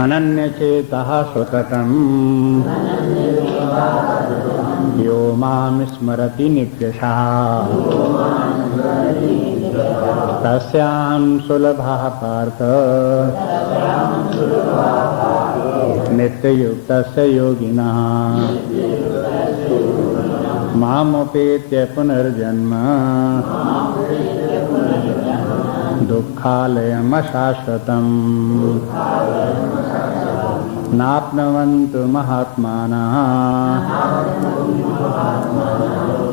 अनन्यचेतः स्वततम् यो मां स्मरति नित्यशः तस्यां सुलभः पार्थ नित्ययुक्तस्य योगिनः मामुपेत्य पुनर्जन्म दुःखालयमशाश्वतम् नाप्नुवन्तु महात्मानः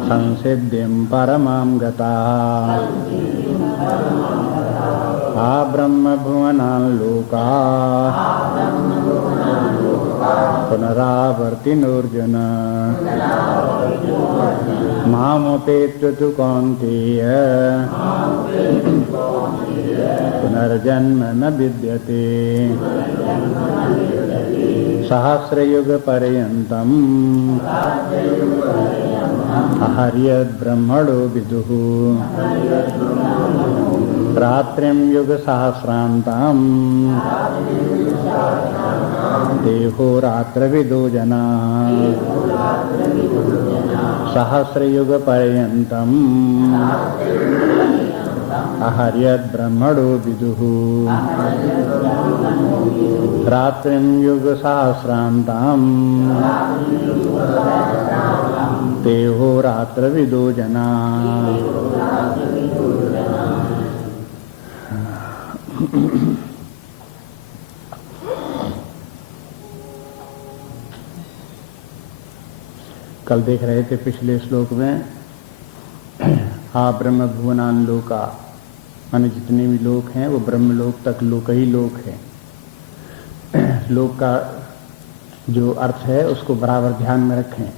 संसिद्धिं परमां गताः आब्रह्मभुवनान् लोकाः पुनरावर्तिनोऽर्जुन मामुपेत्य तु कौन्तेय पुनर्जन्म न विद्यते सहस्रयुगपर्यन्तम् अहर्यद्ब्रह्मणो विदुः रात्रिं युगसहस्रान्ताम् देहोरात्रविदो जनाः सहस्रयुगपर्यन्तम् अहर्यद्ब्रह्मणो विदुः रात्रिं युगसहस्रान्ताम् देहोरात्रविदो जनाः। कल देख रहे थे पिछले श्लोक में हा ब्रह्म भुवनान लोका, माने जितने भी लोक हैं वो ब्रह्मलोक तक लोक ही लोक है। लोक का जो अर्थ है उसको बराबर ध्यान में रखें,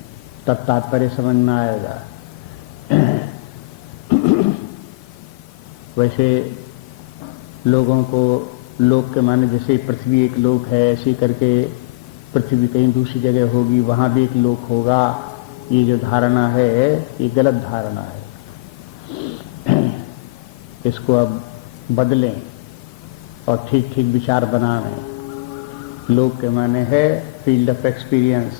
तब तात्पर्य समझ में आएगा। वैसे लोगों को लोक के माने जैसे पृथ्वी एक लोक है, ऐसी करके पृथ्वी कहीं दूसरी जगह होगी, वहां भी एक लोक होगा, ये जो धारणा है ये गलत धारणा है। इसको अब बदलें और ठीक ठीक विचार बनाएं। लोक के माने है फील्ड ऑफ एक्सपीरियंस।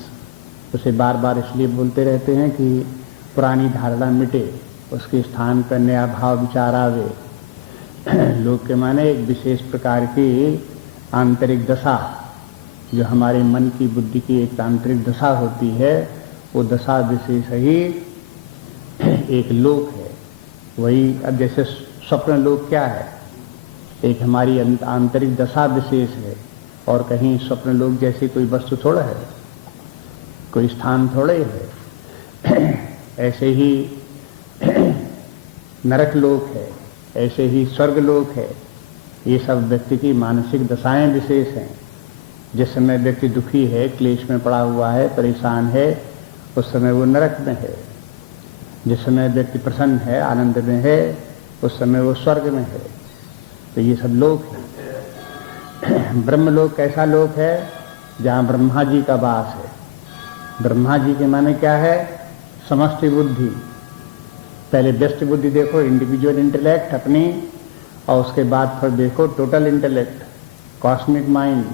उसे बार बार इसलिए बोलते रहते हैं कि पुरानी धारणा मिटे, उसके स्थान पर नया भाव विचार आवे। लोक के माने एक विशेष प्रकार की आंतरिक दशा, जो हमारे मन की बुद्धि की एक आंतरिक दशा होती है, वो दशा विशेष ही एक लोक है। वही अब जैसे स्वप्न लोक क्या है, एक हमारी आंतरिक दशा विशेष है, और कहीं स्वप्न लोक जैसी कोई वस्तु थोड़ा है, कोई स्थान थोड़ा ही है। ऐसे ही नरक लोक है, ऐसे ही स्वर्ग लोक है। ये सब व्यक्ति की मानसिक दशाएं विशेष हैं। जिस समय व्यक्ति दुखी है, क्लेश में पड़ा हुआ है, परेशान है, उस समय वो नरक में है। जिस समय व्यक्ति प्रसन्न है, आनंद में है, उस समय वो स्वर्ग में है। तो ये सब लोक है। ब्रह्मलोक कैसा लोक है? जहाँ ब्रह्मा जी का वास है। ब्रह्मा जी के माने क्या है? समष्टि बुद्धि। पहले व्यष्टि बुद्धि देखो, इंडिविजुअल इंटेलेक्ट अपनी, और उसके बाद फिर देखो टोटल इंटेलेक्ट, कॉस्मिक माइंड।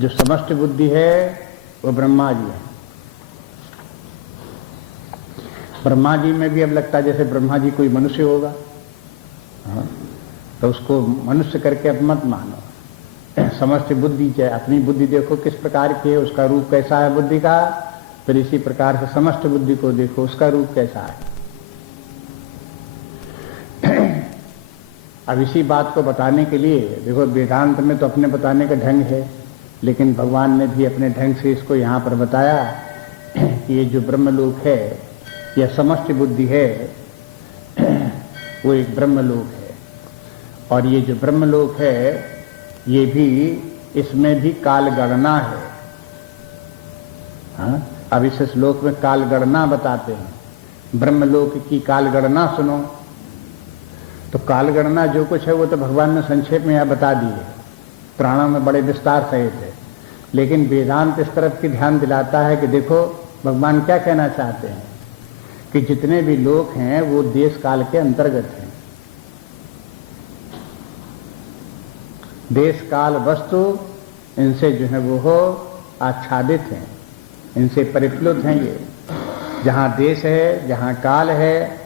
जो समष्टि बुद्धि है वो ब्रह्मा जी है। ब्रह्मा जी में भी अब लगता है जैसे ब्रह्मा जी कोई मनुष्य होगा, तो उसको मनुष्य करके अब मत मानो। समष्टि बुद्धि चाहे अपनी बुद्धि देखो किस प्रकार की है, उसका रूप कैसा है बुद्धि का, फिर इसी प्रकार से समष्टि बुद्धि को देखो, उसका रूप कैसा है। अब इसी बात को बताने के लिए देखो, वेदांत में तो अपने बताने का ढंग है, लेकिन भगवान ने भी अपने ढंग से इसको यहाँ पर बताया कि ये जो ब्रह्मलोक है, यह समष्टि बुद्धि है, वो एक ब्रह्मलोक है। और ये जो ब्रह्मलोक है, ये भी, इसमें भी काल गणना है। हाँ? अब इस श्लोक में काल गणना बताते हैं। ब्रह्मलोक की काल गणना सुनो। तो काल गणना जो कुछ है वो तो भगवान ने संक्षेप में यहाँ बता दी है, पुराणों में बड़े विस्तार सहित है। लेकिन वेदांत इस तरफ की ध्यान दिलाता है कि देखो भगवान क्या कहना चाहते हैं, कि जितने भी लोक हैं वो देश काल के अंतर्गत हैं। देश काल वस्तु इनसे जो है वो आच्छादित हैं, इनसे परिप्लुत हैं ये। जहाँ देश है, जहाँ काल है,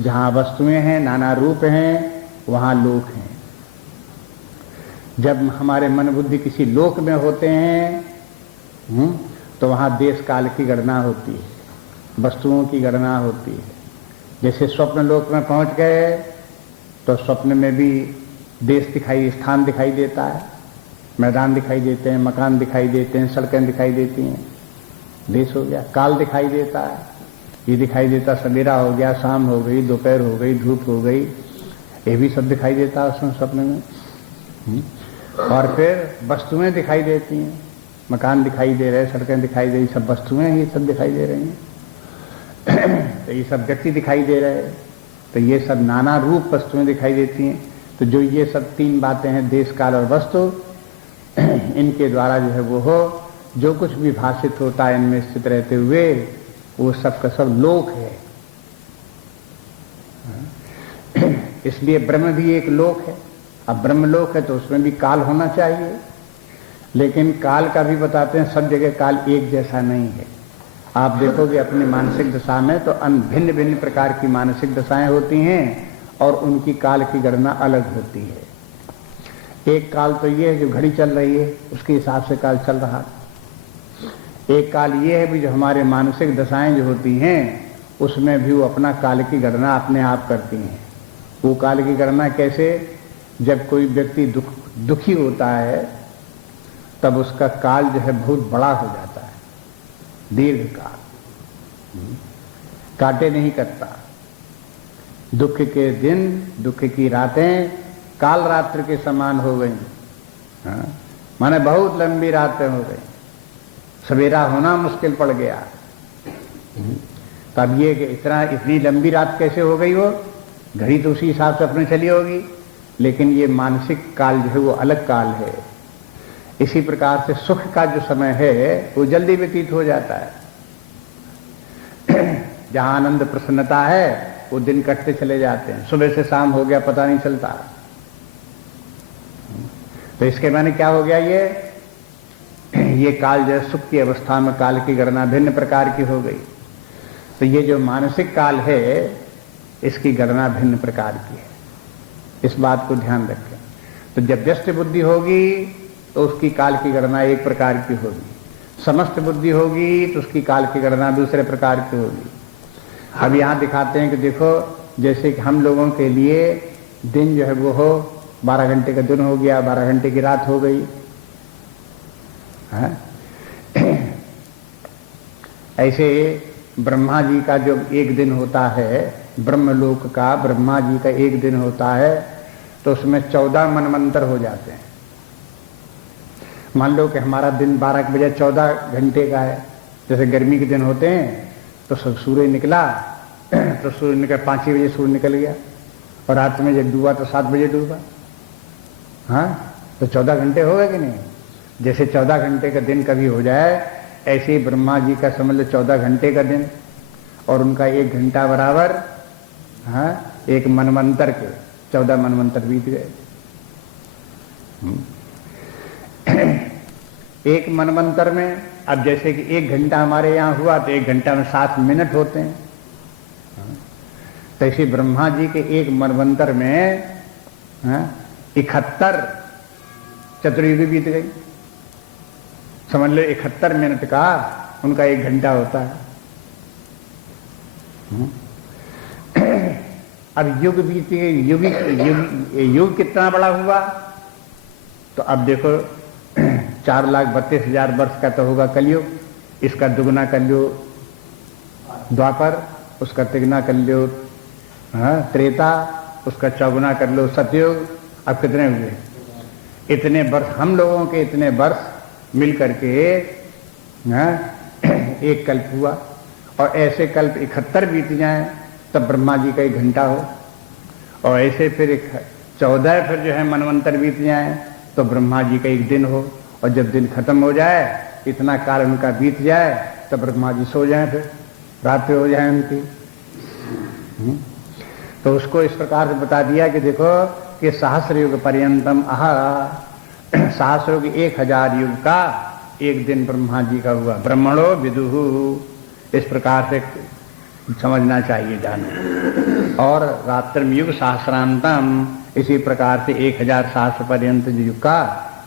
जहाँ वस्तुएं हैं, नाना रूप हैं, वहाँ लोक हैं। जब हमारे मन बुद्धि किसी लोक में होते हैं तो वहाँ देश काल की गणना होती है, वस्तुओं की गणना होती है। जैसे स्वप्न लोक में पहुँच गए तो स्वप्न में भी देश दिखाई, स्थान दिखाई देता है, मैदान दिखाई देते हैं, मकान दिखाई देते हैं, सड़कें दिखाई देती हैं, देश हो गया। काल दिखाई देता है, ये दिखाई देता सवेरा हो गया, शाम हो गई, दोपहर हो गई, धूप हो गई, ये भी सब दिखाई देता है उसमें स्वप्न में। और फिर वस्तुएं दिखाई देती हैं, मकान दिखाई दे रहे, सड़कें दिखाई दे रही, सब वस्तुएं ये सब दिखाई दे रही हैं। तो ये सब व्यक्ति दिखाई दे रहे हैं, तो ये सब नाना रूप वस्तुएं दिखाई देती हैं। तो जो ये सब तीन बातें हैं, देश काल और वस्तु, इनके द्वारा जो है वो जो कुछ भी भाषित होता है इनमें स्थित रहते हुए, वो सब का सब लोक है। इसलिए ब्रह्म भी एक लोक है। अब ब्रह्मलोक है तो उसमें भी काल होना चाहिए, लेकिन काल का भी बताते हैं सब जगह काल एक जैसा नहीं है। आप देखोगे अपनी मानसिक दशा में तो भिन्न भिन्न प्रकार की मानसिक दशाएं होती हैं और उनकी काल की गणना अलग होती है। एक काल तो ये है जो घड़ी चल रही है, उसके हिसाब से काल चल रहा है। एक काल ये है भी जो हमारे मानसिक दशाएं जो होती हैं, उसमें भी वो अपना काल की गणना अपने आप करती हैं। वो काल की गणना कैसे? जब कोई व्यक्ति दुखी होता है तब उसका काल जो है बहुत बड़ा हो जाता है, दीर्घ काल, काटे नहीं करता। दुख के दिन, दुख की रातें काल रात्रि के समान हो गई। माने बहुत लंबी रातें हो गई, सवेरा होना मुश्किल पड़ गया। तब ये कि इतनी लंबी रात कैसे हो गई? वो घड़ी तो उसी हिसाब से अपने चली होगी, लेकिन ये मानसिक काल जो है वो अलग काल है। इसी प्रकार से सुख का जो समय है वो जल्दी व्यतीत हो जाता है। जहां आनंद प्रसन्नता है वो दिन कटते चले जाते हैं, सुबह से शाम हो गया पता नहीं चलता। तो इसके माने क्या हो गया? ये काल जो सुख की अवस्था में काल की गणना भिन्न प्रकार की हो गई। तो ये जो मानसिक काल है इसकी गणना भिन्न प्रकार की है, इस बात को ध्यान रखें। तो जब व्यस्त बुद्धि होगी तो उसकी काल की गणना एक प्रकार की होगी, समस्त बुद्धि होगी तो उसकी काल की गणना दूसरे प्रकार की होगी। अब यहां दिखाते हैं कि देखो, जैसे कि हम लोगों के लिए दिन जो है वो 12 घंटे का दिन हो गया, 12 घंटे की रात हो गई है? ऐसे ब्रह्मा जी का जो एक दिन होता है, ब्रह्मलोक का ब्रह्मा जी का एक दिन होता है, तो उसमें 14 मनवंतर हो जाते हैं। मान लो कि हमारा दिन 12 बजे 14 घंटे का है। जैसे गर्मी के दिन होते हैं तो सूर्य निकला तो सूर्य निकल 5 बजे सूर्य निकल गया, और रात में जब डूबा तो 7 बजे डूबा। हाँ, तो 14 घंटे हो गए कि नहीं? जैसे 14 घंटे का दिन कभी हो जाए, ऐसे ही ब्रह्मा जी का समझ लो 14 घंटे का दिन, और उनका 1 घंटा बराबर एक मनवंतर के 14 मनवंतर बीत गए। एक मनवंतर में अब जैसे कि 1 घंटा हमारे यहाँ हुआ तो 1 घंटा में 7 मिनट होते हैं। तो ऐसे ब्रह्मा जी के एक मनवंतर में 71 चतुर्युगी बीत गई। समझ लो 71 मिनट का उनका 1 घंटा होता है। अब युग बीत गई, युग कितना बड़ा हुआ? तो अब देखो 4,32,000 वर्ष का तो होगा कलयुग, इसका दुगना कर लो द्वापर, उसका तिगुना कर लो त्रेता, उसका चौगुना कर लो सतयुग। अब कितने हुए? इतने वर्ष, हम लोगों के इतने वर्ष मिल करके एक कल्प हुआ, और ऐसे कल्प 71 बीत जाएं तब ब्रह्मा जी का 1 घंटा हो, और ऐसे फिर 14 फिर जो है मनवंतर बीत जाएं तो ब्रह्मा जी का 1 दिन हो, और जब दिन खत्म हो जाए, इतना काल उनका बीत जाए, तब ब्रह्मा जी सो जाएं, फिर रात्रि हो जाए उनकी। तो उसको इस प्रकार से बता दिया कि देखो कि सहस्र युग पर्यंतम आहा, सहस्रों की 1000 युग का एक दिन ब्रह्मा जी का हुआ। ब्रह्मणो विदुहु, इस प्रकार से समझना चाहिए, जानो। और रात्रिम युग सहस्रांतम, इसी प्रकार से 1000 सहस्र पर्यंत युग का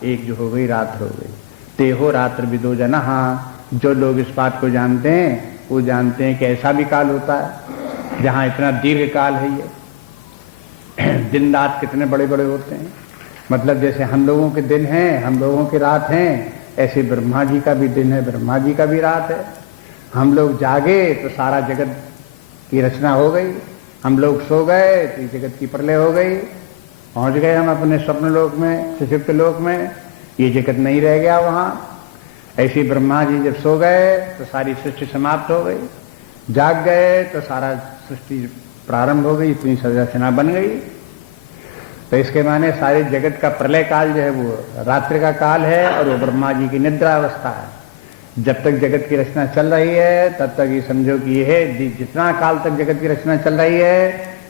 एक जो हो गई रात्र हो गई। तेहो रात्र विदो जनः, जो लोग इस बात को जानते हैं वो जानते हैं कि ऐसा भी काल होता है जहां इतना दीर्घ काल है। ये दिन रात कितने बड़े बड़े होते हैं, मतलब जैसे हम लोगों के दिन हैं, हम लोगों की रात हैं, ऐसे ब्रह्मा जी का भी दिन है, ब्रह्मा जी का भी रात है। हम लोग जागे तो सारा जगत की रचना हो गई, हम लोग सो गए तो जगत की प्रलय हो गई, पहुंच गए हम अपने स्वप्न लोक में, सुषुप्त लोक में, ये जगत नहीं रह गया वहां। ऐसे ब्रह्मा जी जब सो गए तो सारी सृष्टि समाप्त हो गई, जाग गए तो सारा सृष्टि प्रारंभ हो गई, इतनी संरचना बन गई। तो इसके माने सारे जगत का प्रलय काल जो है वो रात्रि का काल है और वो ब्रह्मा जी की निद्रा अवस्था है। जब तक जगत की रचना चल रही है तब तक ये समझो कि ये है, जितना काल तक जगत की रचना चल रही है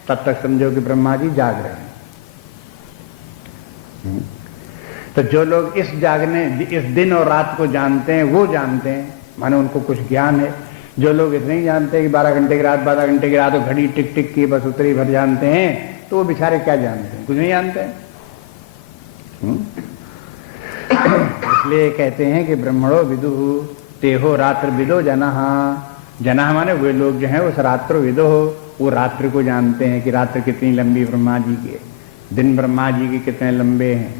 तब तक समझो कि ब्रह्मा जी जाग रहे हैं। तो जो लोग इस दिन और रात को जानते हैं वो जानते हैं, माने उनको कुछ ज्ञान है। जो लोग इतने ही जानते हैं कि 12 घंटे की रात 12 घंटे की रात, तो घड़ी टिक टिक की बस उतरी भर जानते हैं, तो वो बेचारे क्या जानते हैं, कुछ नहीं जानते हैं। इसलिए कहते हैं कि ब्रह्मणो विदुहु तेहो रात्र विदो जनः। जनः माने वे लोग जो हैं उस रात्र विदो, वो रात्रि को जानते हैं कि रात्र कितनी लंबी ब्रह्मा जी की है, दिन ब्रह्मा जी के कितने लंबे हैं।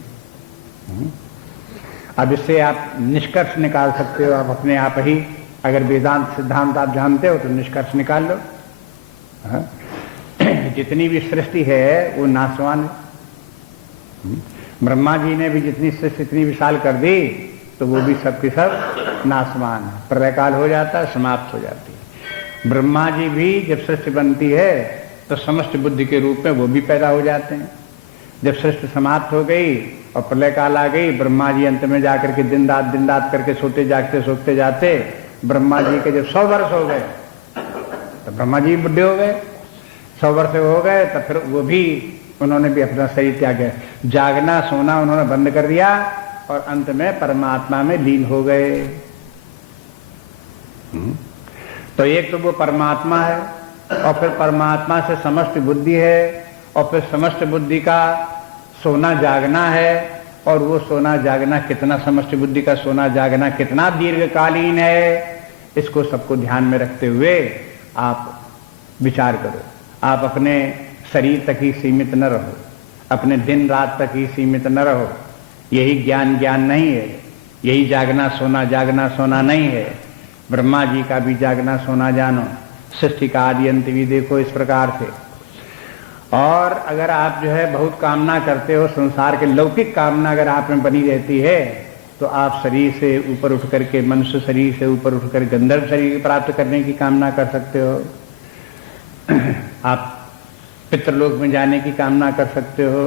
अब इससे आप निष्कर्ष निकाल सकते हो, आप अपने आप ही, अगर वेदांत सिद्धांत आप जानते हो तो निष्कर्ष निकाल लो। जितनी भी सृष्टि है वो नाशवान है। ब्रह्मा जी ने भी जितनी सृष्टि इतनी विशाल कर दी तो वो भी सब के सब नाशवान है, प्रलय काल हो जाता है, समाप्त हो जाती है। ब्रह्मा जी भी जब सृष्टि बनती है तो समस्त बुद्धि के रूप में वो भी पैदा हो जाते हैं। जब सृष्टि समाप्त हो गई और प्रलय काल आ गई, ब्रह्मा जी अंत में जाकर के दिन रात करके सोते जागते सोते जाते, ब्रह्मा जी के जब 100 वर्ष हो गए तो ब्रह्मा जी बुढ़े हो गए। 100 वर्ष हो गए तब फिर वो भी, उन्होंने भी अपना शरीर त्याग, जागना सोना उन्होंने बंद कर दिया और अंत में परमात्मा में लीन हो गए। तो एक तो वो परमात्मा है और फिर परमात्मा से समस्त बुद्धि है और फिर समस्त बुद्धि का सोना जागना है, और वो सोना जागना कितना, समस्त बुद्धि का सोना जागना कितना दीर्घकालीन है, इसको सबको ध्यान में रखते हुए आप विचार करो। आप अपने शरीर तक ही सीमित न रहो, अपने दिन रात तक ही सीमित न रहो। यही ज्ञान नहीं है, यही जागना सोना नहीं है। ब्रह्मा जी का भी जागना सोना जानो, सृष्टि का आदि अंत भी देखो इस प्रकार से। और अगर आप जो है बहुत कामना करते हो, संसार के लौकिक कामना अगर आप में बनी रहती है, तो आप शरीर से ऊपर उठ करके, मनुष्य शरीर से ऊपर उठकर गंधर्व शरीर प्राप्त करने की कामना कर सकते हो। आप पितृलोक में जाने की कामना कर सकते हो,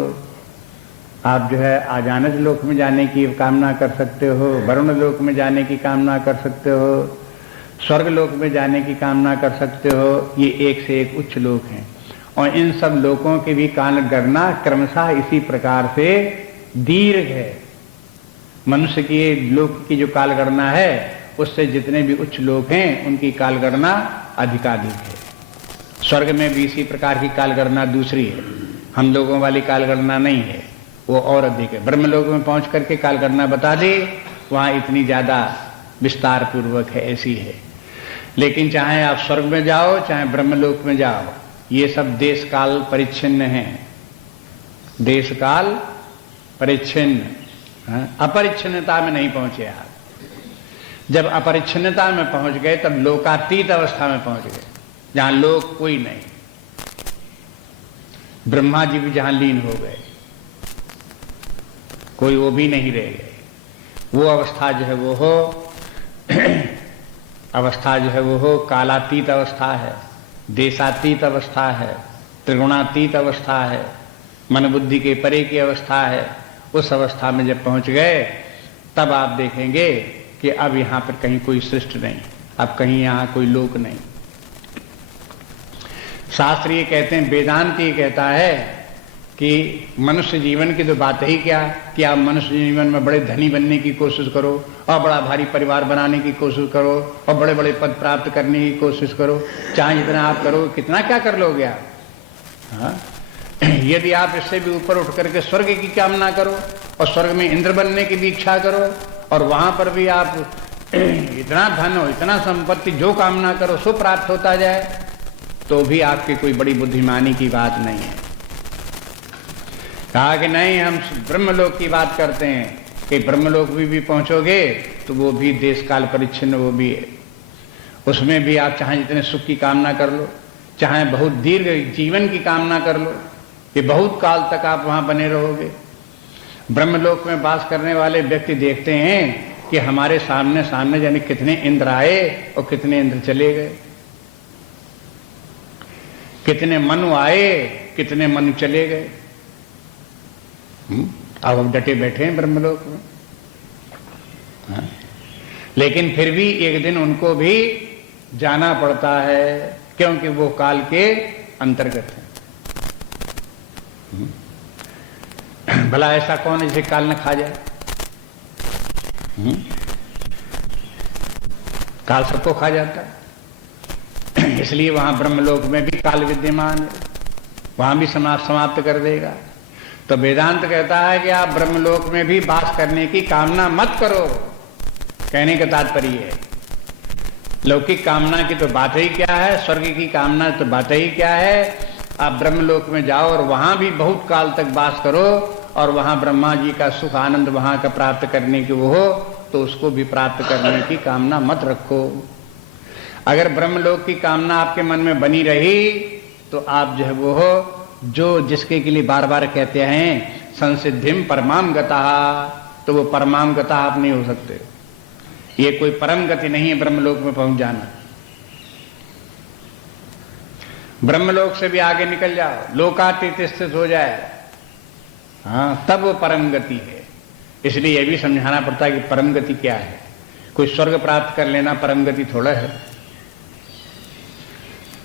आप जो है आजानज लोक में जाने की कामना कर सकते हो, वरुण लोक में जाने की कामना कर सकते हो, स्वर्ग लोक में जाने की कामना कर सकते हो। ये एक से एक उच्च लोक हैं और इन सब लोकों की भी काल गणना क्रमशः इसी प्रकार से दीर्घ है। मनुष्य की लोक की जो काल गणना है उससे जितने भी उच्च लोक हैं उनकी काल गणना अधिकाधिक है। स्वर्ग में भी इसी प्रकार की काल गणना दूसरी है, हम लोगों वाली काल गणना नहीं है, वो और अधिक है। ब्रह्मलोक में पहुंच करके काल गणना बता दे, वहां इतनी ज्यादा विस्तार पूर्वक है, ऐसी है। लेकिन चाहे आप स्वर्ग में जाओ चाहे ब्रह्मलोक में जाओ, ये सब देश काल परिच्छिन्न है, देश काल परिच्छिन्न, अपरिच्छिन्नता में नहीं पहुंचे आप। जब अपरिच्छिन्नता में पहुंच गए तब लोकातीत अवस्था में पहुंच गए, जहां लोक कोई नहीं। ब्रह्मा जी भी जहां लीन हो गए, कोई वो भी नहीं रह गए। वो अवस्था जो है वो हो अवस्था जो है वो हो कालातीत अवस्था है, देशातीत अवस्था है, त्रिगुणातीत अवस्था है, मन बुद्धि के परे की अवस्था है। उस अवस्था में जब पहुंच गए तब आप देखेंगे कि अब यहां पर कहीं कोई सृष्टि नहीं, अब कहीं यहां कोई लोक नहीं। शास्त्र ये कहते हैं, वेदांत ये कहता है कि मनुष्य जीवन की तो बात ही क्या कि आप मनुष्य जीवन में बड़े धनी बनने की कोशिश करो और बड़ा भारी परिवार बनाने की कोशिश करो और बड़े बड़े पद प्राप्त करने की कोशिश करो, चाहे जितना आप करो कितना क्या कर लोगे आप। हाँ? यदि आप इससे भी ऊपर उठ करके स्वर्ग की कामना करो और स्वर्ग में इंद्र बनने की भी इच्छा करो और वहां पर भी आप इतना धन हो इतना संपत्ति जो कामना करो सो प्राप्त होता जाए, तो भी आपकी कोई बड़ी बुद्धिमानी की बात नहीं है। कहा कि नहीं, हम ब्रह्मलोक की बात करते हैं कि ब्रह्मलोक भी पहुंचोगे तो वो भी देश काल परिच्छिन्न वो भी है, उसमें भी आप चाहे जितने सुख की कामना कर लो, चाहे बहुत दीर्घ जीवन की कामना कर लो, कि बहुत काल तक आप वहां बने रहोगे। ब्रह्मलोक में वास करने वाले व्यक्ति देखते हैं कि हमारे सामने सामने यानी कितने इंद्र आए और कितने इंद्र चले गए, कितने मनु आए कितने मनु चले गए। अब हम डटे बैठे हैं ब्रह्मलोक में। हाँ? लेकिन फिर भी एक दिन उनको भी जाना पड़ता है, क्योंकि वो काल के अंतर्गत है। भला ऐसा कौन है जिसे काल न खा जाए? काल सबको खा जाता है, इसलिए वहां ब्रह्मलोक में भी काल विद्यमान है, वहां भी समाप्त कर देगा। तो वेदांत कहता है कि आप ब्रह्मलोक में भी वास करने की कामना मत करो। कहने का तात्पर्य है लौकिक कामना की तो बात ही क्या है, स्वर्ग की कामना तो बात ही क्या है। आप ब्रह्मलोक में जाओ और वहां भी बहुत काल तक वास करो और वहां ब्रह्मा जी का सुख आनंद वहां का प्राप्त करने की वो हो, तो उसको भी प्राप्त करने की कामना मत रखो। अगर ब्रह्मलोक की कामना आपके मन में बनी रही तो आप जो है वो हो जो जिसके के लिए बार बार कहते हैं संसिद्धिम परमाम गता, तो वो परमाम गता आप नहीं हो सकते। ये कोई परम गति नहीं है ब्रह्मलोक में पहुंच जाना। ब्रह्मलोक से भी आगे निकल जाओ, लोकातीत स्थित हो जाए, हाँ, तब वो परम गति है। इसलिए यह भी समझाना पड़ता है कि परम गति क्या है। कोई स्वर्ग प्राप्त कर लेना परम गति थोड़ा है।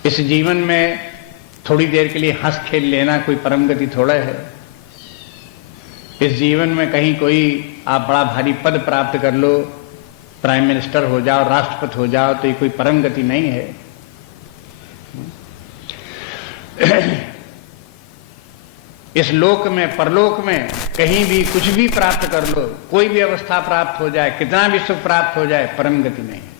इस जीवन में थोड़ी देर के लिए हंस खेल लेना कोई परम गति थोड़ा है। इस जीवन में कहीं कोई आप बड़ा भारी पद प्राप्त कर लो, प्राइम मिनिस्टर हो जाओ, राष्ट्रपति हो जाओ, तो ये कोई परम गति नहीं है। इस लोक में परलोक में कहीं भी कुछ भी प्राप्त कर लो, कोई भी अवस्था प्राप्त हो जाए, कितना भी सुख प्राप्त हो जाए, परम गति नहीं है।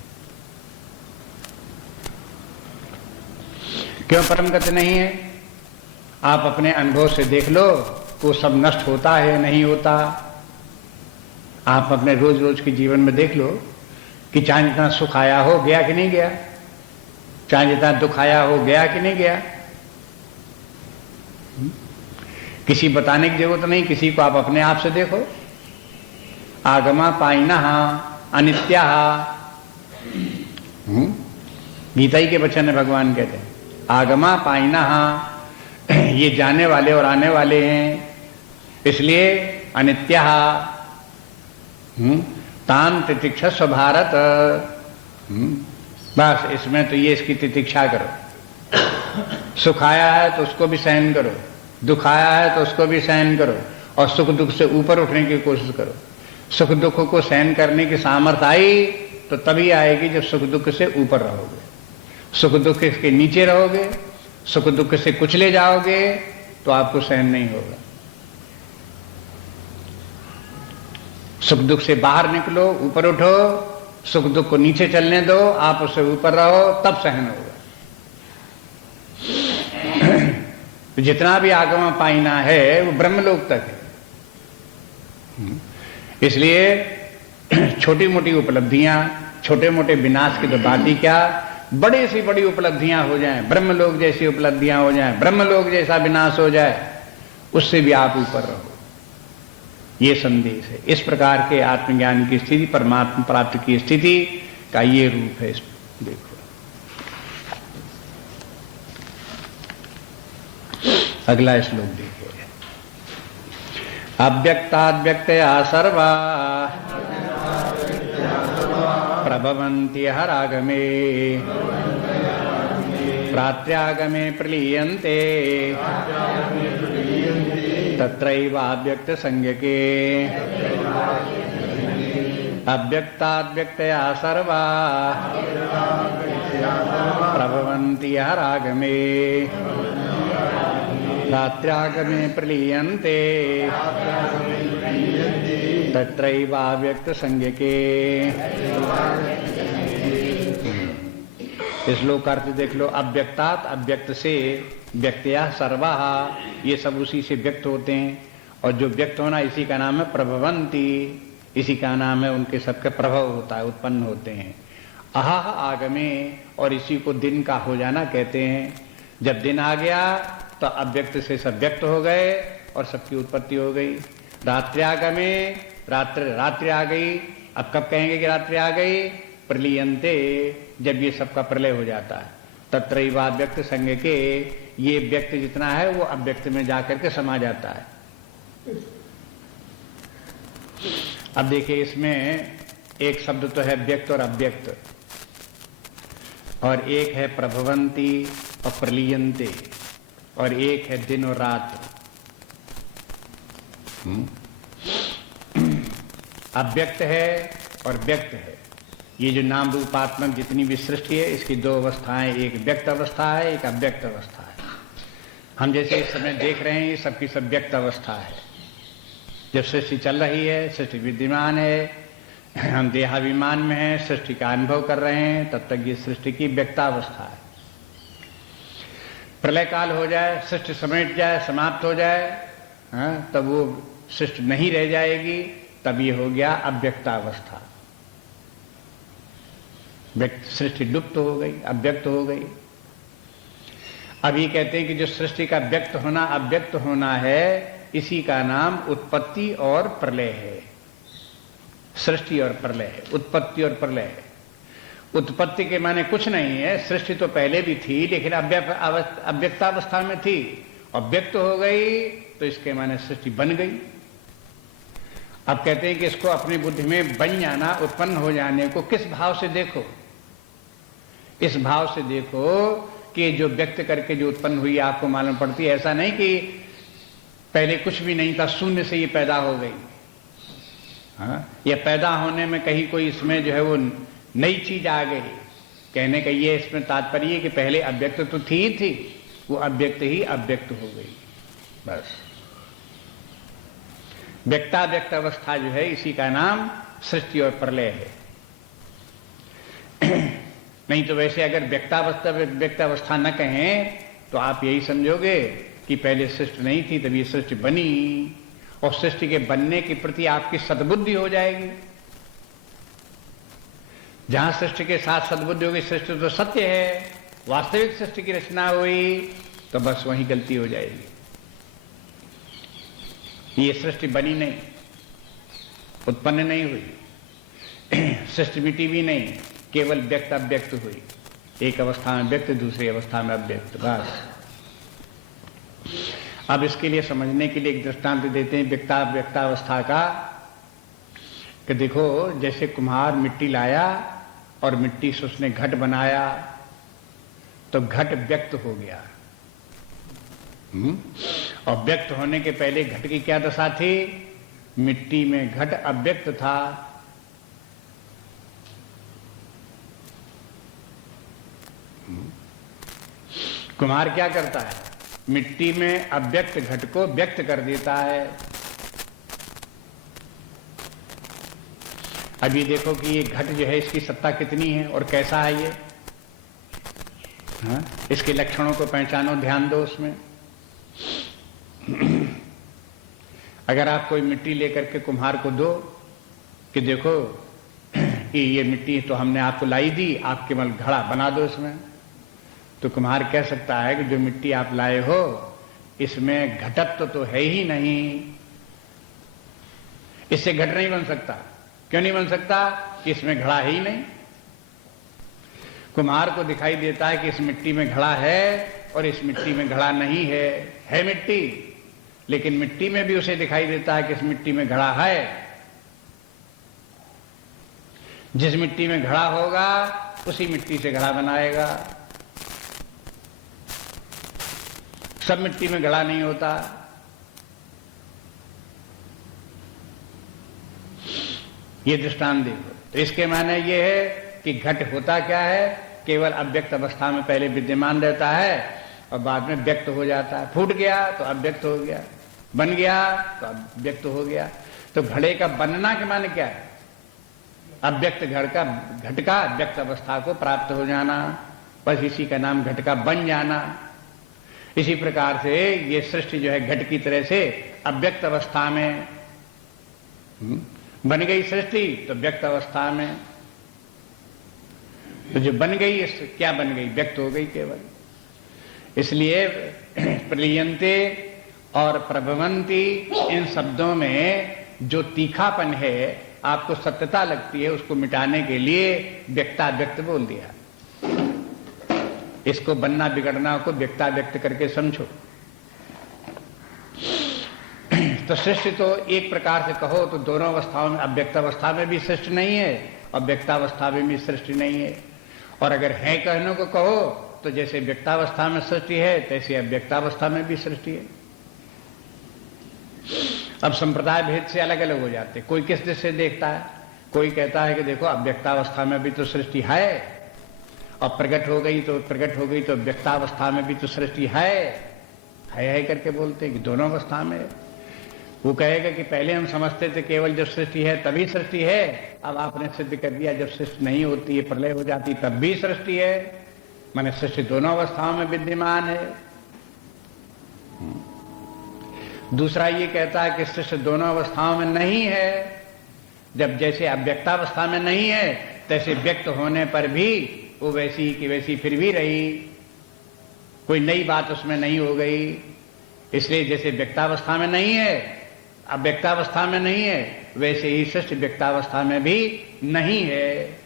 क्यों परम गति नहीं है? आप अपने अनुभव से देख लो, वो सब नष्ट होता है नहीं होता। आप अपने रोज रोज के जीवन में देख लो कि चाहे जितना सुख आया हो गया कि नहीं गया, चाहे जितना दुख आया हो गया कि नहीं गया। किसी बताने की जरूरत नहीं, किसी को आप अपने आप से देखो। आगमा पाइना अनित्या, गीता ही के वचन है, भगवान कहते हैं आगमा पाइना, ये जाने वाले और आने वाले हैं, इसलिए अनित्या तान तितिक्षस्व भारत। बस इसमें तो ये इसकी तितिक्षा करो। सुख आया है तो उसको भी सहन करो, दुख आया है तो उसको भी सहन करो, और सुख दुख से ऊपर उठने की कोशिश करो। सुख दुख को सहन करने की सामर्थ्य आई तो तभी आएगी जब सुख दुख से ऊपर रहोगे। सुख दुख के नीचे रहोगे, सुख दुख से कुचले जाओगे तो आपको सहन नहीं होगा। सुख दुख से बाहर निकलो, ऊपर उठो, सुख दुख को नीचे चलने दो, आप उससे ऊपर रहो, तब सहन होगा। तो जितना भी आगमा पाइना है वो ब्रह्मलोक तक है। इसलिए छोटी मोटी उपलब्धियां, छोटे मोटे विनाश की तो बात ही क्या, बड़ी सी बड़ी उपलब्धियां हो जाएं, ब्रह्मलोक जैसी उपलब्धियां हो जाएं, ब्रह्मलोक जैसा विनाश हो जाए, उससे भी आप ऊपर रहो। ये संदेश है। इस प्रकार के आत्मज्ञान की स्थिति, परमात्मा प्राप्ति की स्थिति का ये रूप है। देखो अगला श्लोक देखो। अव्यक्ताद्व्यक्तया सर्वा प्रभवन्ति हरागमे प्रात्यागमे प्रलीयन्ते तत्रैवाव्यक्त संज्ञके अव्यक्ताद्व्यक्तया सर्वा प्रभवन्ति यः रागमे रात्र्यागमे प्रलीयन्ते तत्रैवाव्यक्त संज्ञके। श्लोक अर्थ देख लो। अव्यक्तात्, अव्यक्त से, व्यक्तया सर्वा, ये सब उसी से व्यक्त होते हैं, और जो व्यक्त होना इसी का नाम है प्रभवंती, इसी का नाम है उनके सबके प्रभव होता है, उत्पन्न होते हैं। अहाह आगमे, और इसी को दिन का हो जाना कहते हैं। जब दिन आ गया तो अव्यक्त से सब व्यक्त हो गए और सबकी उत्पत्ति हो गई। रात्र्यागमे, रात्रि आ गई। अब कब कहेंगे कि रात्रि आ गई? प्रलीयन्ते, जब ये सबका प्रलय हो जाता है। तत्रैवाव्यक्त संज्ञके, ये व्यक्त जितना है वो अव्यक्त में जाकर के समा जाता है। अब देखिए, इसमें एक शब्द तो है व्यक्त और अव्यक्त, और एक है प्रभवंती और प्रलीयन्ते, और एक है दिन और रात। अव्यक्त है और व्यक्त है। ये जो नाम रूपात्मक जितनी भी सृष्टि है, इसकी दो अवस्थाएं, एक व्यक्त अवस्था है, एक अव्यक्त अवस्था है। हम जैसे इस समय देख रहे हैं, ये सबकी सब व्यक्त अवस्था है। जब सृष्टि चल रही है, सृष्टि विद्यमान है, हम देहाभिमान में हैं, सृष्टि का अनुभव कर रहे हैं, तब तक ये सृष्टि की व्यक्तावस्था है। प्रलय काल हो जाए, सृष्टि समेट जाए, समाप्त हो जाए, तब वो सृष्टि नहीं रह जाएगी, तब ये हो गया अव्यक्तावस्था। सृष्टि लुप्त हो गई, अव्यक्त हो गई। अभी कहते हैं कि जो सृष्टि का व्यक्त होना, अव्यक्त होना है, इसी का नाम उत्पत्ति और प्रलय है। सृष्टि और प्रलय है, उत्पत्ति और प्रलय है। उत्पत्ति के माने कुछ नहीं है, सृष्टि तो पहले भी थी, लेकिन अव्यक्तावस्था में थी, और व्यक्त हो गई तो इसके माने सृष्टि बन गई। अब कहते हैं कि इसको अपनी बुद्धि में बन जाना, उत्पन्न हो जाने को किस भाव से देखो? इस भाव से देखो कि जो व्यक्त करके जो उत्पन्न हुई आपको मालूम पड़ती है। ऐसा नहीं कि पहले कुछ भी नहीं था, शून्य से ये पैदा हो गई। या पैदा होने में कहीं कोई इसमें जो है वो नई चीज आ गई। कहने का ये इसमें तात्पर्य है कि पहले अव्यक्त तो थी, वो अव्यक्त ही अव्यक्त हो गई, बस। व्यक्ताव्यक्त अवस्था जो है, इसी का नाम सृष्टि और प्रलय है। नहीं तो वैसे अगर व्यक्तावस्था न कहें तो आप यही समझोगे कि पहले सृष्टि नहीं थी, तब ये सृष्टि बनी, और सृष्टि के बनने के प्रति आपकी सद्बुद्धि हो जाएगी। जहां सृष्टि के साथ सद्बुद्धि होगी, सृष्टि तो सत्य है, वास्तविक सृष्टि की रचना हुई, तो बस वहीं गलती हो जाएगी। ये सृष्टि बनी नहीं, उत्पन्न नहीं हुई, सृष्टि मिटी भी नहीं, केवल व्यक्त अव्यक्त हुई। एक अवस्था में व्यक्त, दूसरी अवस्था में अव्यक्त, बस। अब इसके लिए समझने के लिए एक दृष्टांत देते हैं व्यक्तावस्था का, कि देखो जैसे कुम्हार मिट्टी लाया और मिट्टी से उसने घट बनाया, तो घट व्यक्त हो गया। और व्यक्त होने के पहले घट की क्या दशा थी? मिट्टी में घट अव्यक्त था। कुम्हार क्या करता है? मिट्टी में अव्यक्त घट को व्यक्त कर देता है। अब ये देखो कि ये घट जो है, इसकी सत्ता कितनी है और कैसा है ये। इसके लक्षणों को पहचानो, ध्यान दो उसमें। अगर आप कोई मिट्टी लेकर के कुम्हार को दो कि देखो कि ये मिट्टी तो हमने आपको लाई दी, आप केवल घड़ा बना दो इसमें, तो कुम्हार कह सकता है कि जो मिट्टी आप लाए हो इसमें घटत्व तो है ही नहीं, इससे घट नहीं बन सकता। क्यों नहीं बन सकता? इसमें घड़ा है ही नहीं। कुम्हार को दिखाई देता है कि इस मिट्टी में घड़ा है और इस मिट्टी में घड़ा नहीं है मिट्टी, लेकिन मिट्टी में भी उसे दिखाई देता है कि इस मिट्टी में घड़ा है। जिस मिट्टी में घड़ा होगा उसी मिट्टी से घड़ा बनाएगा। सब मिट्टी में घड़ा नहीं होता। ये दृष्टांत देखो। तो इसके माने ये है कि घट होता क्या है, केवल अव्यक्त अवस्था में पहले विद्यमान रहता है और बाद में व्यक्त हो जाता है। फूट गया तो अव्यक्त हो गया, बन गया तो अव्यक्त हो गया। तो घड़े का बनना के माने क्या है, अव्यक्त घट का व्यक्त अवस्था को प्राप्त हो जाना, बस इसी का नाम घट का बन जाना। इसी प्रकार से ये सृष्टि जो है घट की तरह से अव्यक्त अवस्था में बन गई सृष्टि, तो व्यक्त अवस्था में तो जो बन गई, क्या बन गई, व्यक्त हो गई केवल। इसलिए प्रलीयन्ते और प्रभवन्ति इन शब्दों में जो तीखापन है, आपको सत्यता लगती है, उसको मिटाने के लिए व्यक्ताव्यक्त बोल दिया। इसको बनना बिगड़ना को व्यक्ताव्यक्त करके समझो। तो सृष्टि तो एक प्रकार से कहो तो दोनों अवस्थाओं में, अव्यक्त अवस्था में भी सृष्टि नहीं है और व्यक्तावस्था में भी सृष्टि नहीं है। और अगर है कहने को कहो तो जैसे व्यक्तावस्था में सृष्टि है तैसे अव्यक्तावस्था में भी सृष्टि है। अब संप्रदाय भेद से अलग अलग हो जाते, कोई किस दृष्टि से देखता है। कोई कहता है कि देखो अव्यक्तावस्था में भी तो सृष्टि है और प्रकट हो गई तो व्यक्तावस्था में भी तो सृष्टि है करके बोलते हैं कि दोनों अवस्था में। वो कहेगा कि पहले हम समझते थे केवल जब सृष्टि है तभी सृष्टि है, अब आपने सिद्ध कर दिया जब सृष्टि नहीं होती है, प्रलय हो जाती तब भी सृष्टि है। माने सृष्टि दोनों अवस्थाओं में विद्यमान है। दूसरा ये कहता है कि सृष्टि दोनों अवस्थाओं में नहीं है। जब जैसे अव्यक्तावस्था में नहीं है तैसे व्यक्त होने पर भी वो वैसी की वैसी फिर भी रही, कोई नई बात उसमें नहीं हो गई। इसलिए जैसे व्यक्तावस्था में नहीं है, अव्यक्तावस्था में नहीं है, वैसे ही सृष्टि व्यक्तावस्था में भी नहीं है।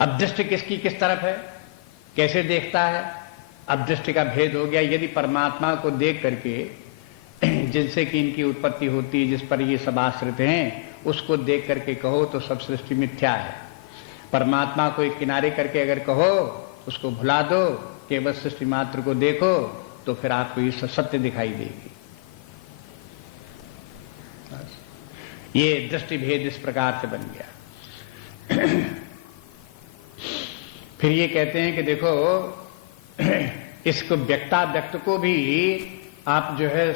अब दृष्टि किसकी किस तरफ है, कैसे देखता है। अब दृष्टि का भेद हो गया। यदि परमात्मा को देख करके जिनसे कि इनकी उत्पत्ति होती है, जिस पर ये सब आश्रित हैं, उसको देख करके कहो तो सब सृष्टि मिथ्या है। परमात्मा को एक किनारे करके अगर कहो, उसको भुला दो, केवल सृष्टि मात्र को देखो, तो फिर आपको ये सत्य दिखाई देगी। ये दृष्टि भेद इस प्रकार से बन गया। फिर ये कहते हैं कि देखो इसको व्यक्ताव्यक्त को भी आप जो है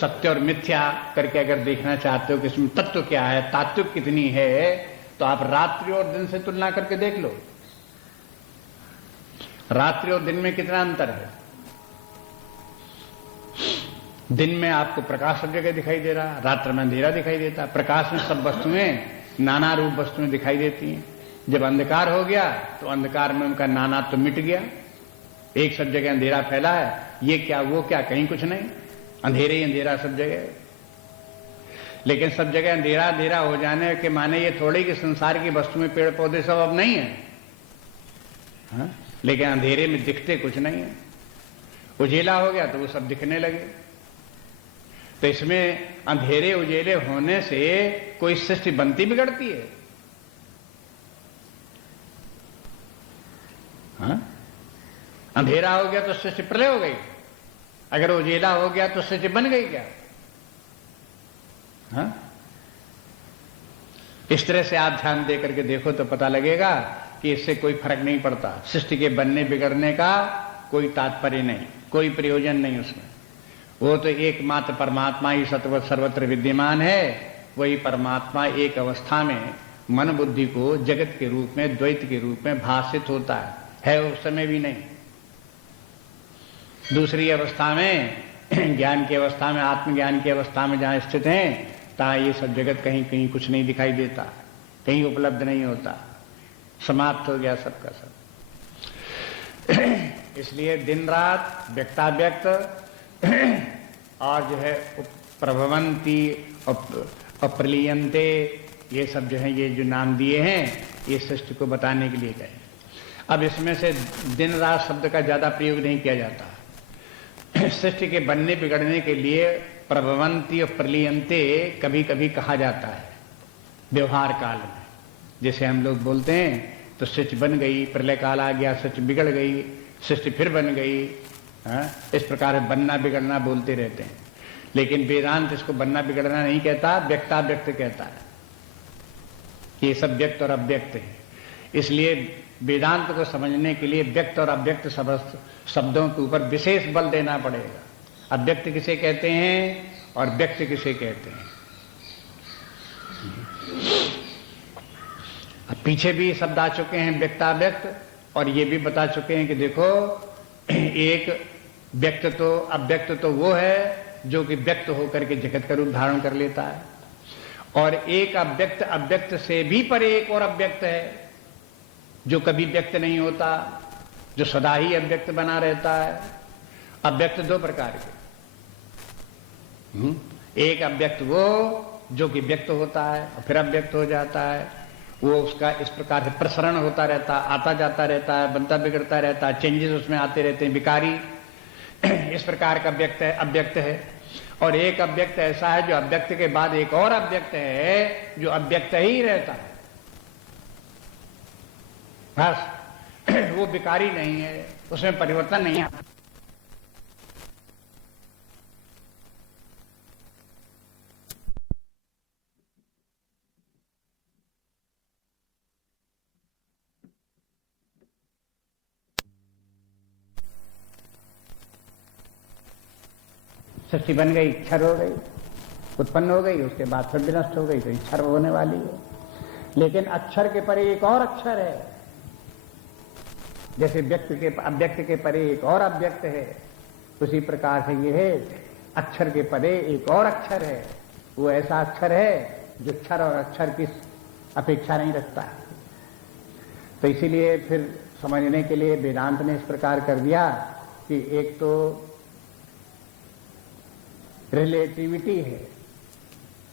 सत्य और मिथ्या करके अगर देखना चाहते हो कि इसमें तत्व क्या है, तात्विक कितनी है, तो आप रात्रि और दिन से तुलना करके देख लो। रात्रि और दिन में कितना अंतर है। दिन में आपको प्रकाश सब जगह दिखाई दे रहा है, रात्र में अंधेरा दिखाई देता है। प्रकाश में सब वस्तुएं, नाना रूप वस्तुएं दिखाई देती हैं। जब अंधकार हो गया तो अंधकार में उनका नाना तो मिट गया, एक सब जगह अंधेरा फैला है। ये क्या वो क्या, कहीं कुछ नहीं, अंधेरे ही अंधेरा सब जगह। लेकिन सब जगह अंधेरा अंधेरा हो जाने के माने ये थोड़ी कि संसार की वस्तुएं पेड़ पौधे सब अब नहीं है, हाँ? लेकिन अंधेरे में दिखते कुछ नहीं है। उजेला हो गया तो वो सब दिखने लगे। तो इसमें अंधेरे उजेले होने से कोई सृष्टि बनती बिगड़ती है, हाँ? अंधेरा हो गया तो सृष्टि प्रलय हो गई, अगर उजेला हो गया तो सृष्टि बन गई क्या, हाँ? इस तरह से आप ध्यान दे करके देखो तो पता लगेगा कि इससे कोई फर्क नहीं पड़ता। सृष्टि के बनने बिगड़ने का कोई तात्पर्य नहीं, कोई प्रयोजन नहीं उसमें। वो तो एकमात्र परमात्मा ही सर्वत्र विद्यमान है। वही परमात्मा एक अवस्था में मन बुद्धि को जगत के रूप में, द्वैत के रूप में भाषित होता है उस समय भी नहीं। दूसरी अवस्था में, ज्ञान की अवस्था में, आत्मज्ञान की अवस्था में जहां स्थित हैं, तहां ये सब जगत कहीं कहीं कुछ नहीं दिखाई देता, कहीं उपलब्ध नहीं होता, समाप्त हो गया सबका सब। इसलिए दिन रात, व्यक्ताव्यक्त और जो है प्रभवंती और प्रलीयन्ते, ये सब जो है ये जो नाम दिए हैं, ये सृष्टि को बताने के लिए गए। अब इसमें से दिन रात शब्द का ज्यादा प्रयोग नहीं किया जाता। सृष्टि के बनने बिगड़ने के लिए प्रभवंती और प्रलीयन्ते कभी कभी कहा जाता है व्यवहार काल में। जैसे हम लोग बोलते हैं तो सृष्टि बन गई, प्रलय काल आ गया, सृष्टि बिगड़ गई, सृष्टि फिर बन गई, हाँ? इस प्रकार बनना बिगड़ना बोलते रहते हैं। लेकिन वेदांत इसको बनना बिगड़ना नहीं कहता, व्यक्ताव्यक्त कहता है कि ये सब व्यक्त और अव्यक्त है। इसलिए वेदांत को समझने के लिए व्यक्त और अव्यक्त शब्दों के ऊपर विशेष बल देना पड़ेगा। अव्यक्त किसे कहते हैं और व्यक्त किसे कहते हैं। अब पीछे भी शब्द आ चुके हैं व्यक्ताव्यक्त, और ये भी बता चुके हैं कि देखो एक व्यक्त तो अव्यक्त तो वो है जो कि व्यक्त होकर के जगत का रूप धारण कर लेता है, और एक अव्यक्त अव्यक्त से भी परे एक और अव्यक्त है जो कभी व्यक्त नहीं होता, जो सदा ही अव्यक्त बना रहता है। अव्यक्त दो प्रकार के, एक अव्यक्त वो जो कि व्यक्त होता है और फिर अव्यक्त हो जाता है, वो उसका इस प्रकार से प्रसरण होता रहता, आता जाता रहता है, बनता बिगड़ता रहता है, चेंजेस उसमें आते रहते हैं, विकारी। इस प्रकार का व्यक्त है, अव्यक्त है। और एक अव्यक्त ऐसा है जो अव्यक्त के बाद एक और अव्यक्त है जो अव्यक्त ही रहता है, बस वो विकारी नहीं है, उसमें परिवर्तन नहीं आता। सृष्टि बन गई, क्षर हो गई, उत्पन्न हो गई, उसके बाद फिर विनष्ट हो गई, तो क्षर होने वाली है। लेकिन अक्षर के परे एक और अक्षर है, जैसे व्यक्त के अव्यक्त के परे एक और अव्यक्त है, उसी प्रकार से ये है अक्षर के परे एक और अक्षर है। वो ऐसा अक्षर है जो क्षर और अक्षर की अपेक्षा नहीं रखता है। तो इसीलिए फिर समझने के लिए वेदांत ने इस प्रकार कर दिया कि एक तो रिलेटिविटी है,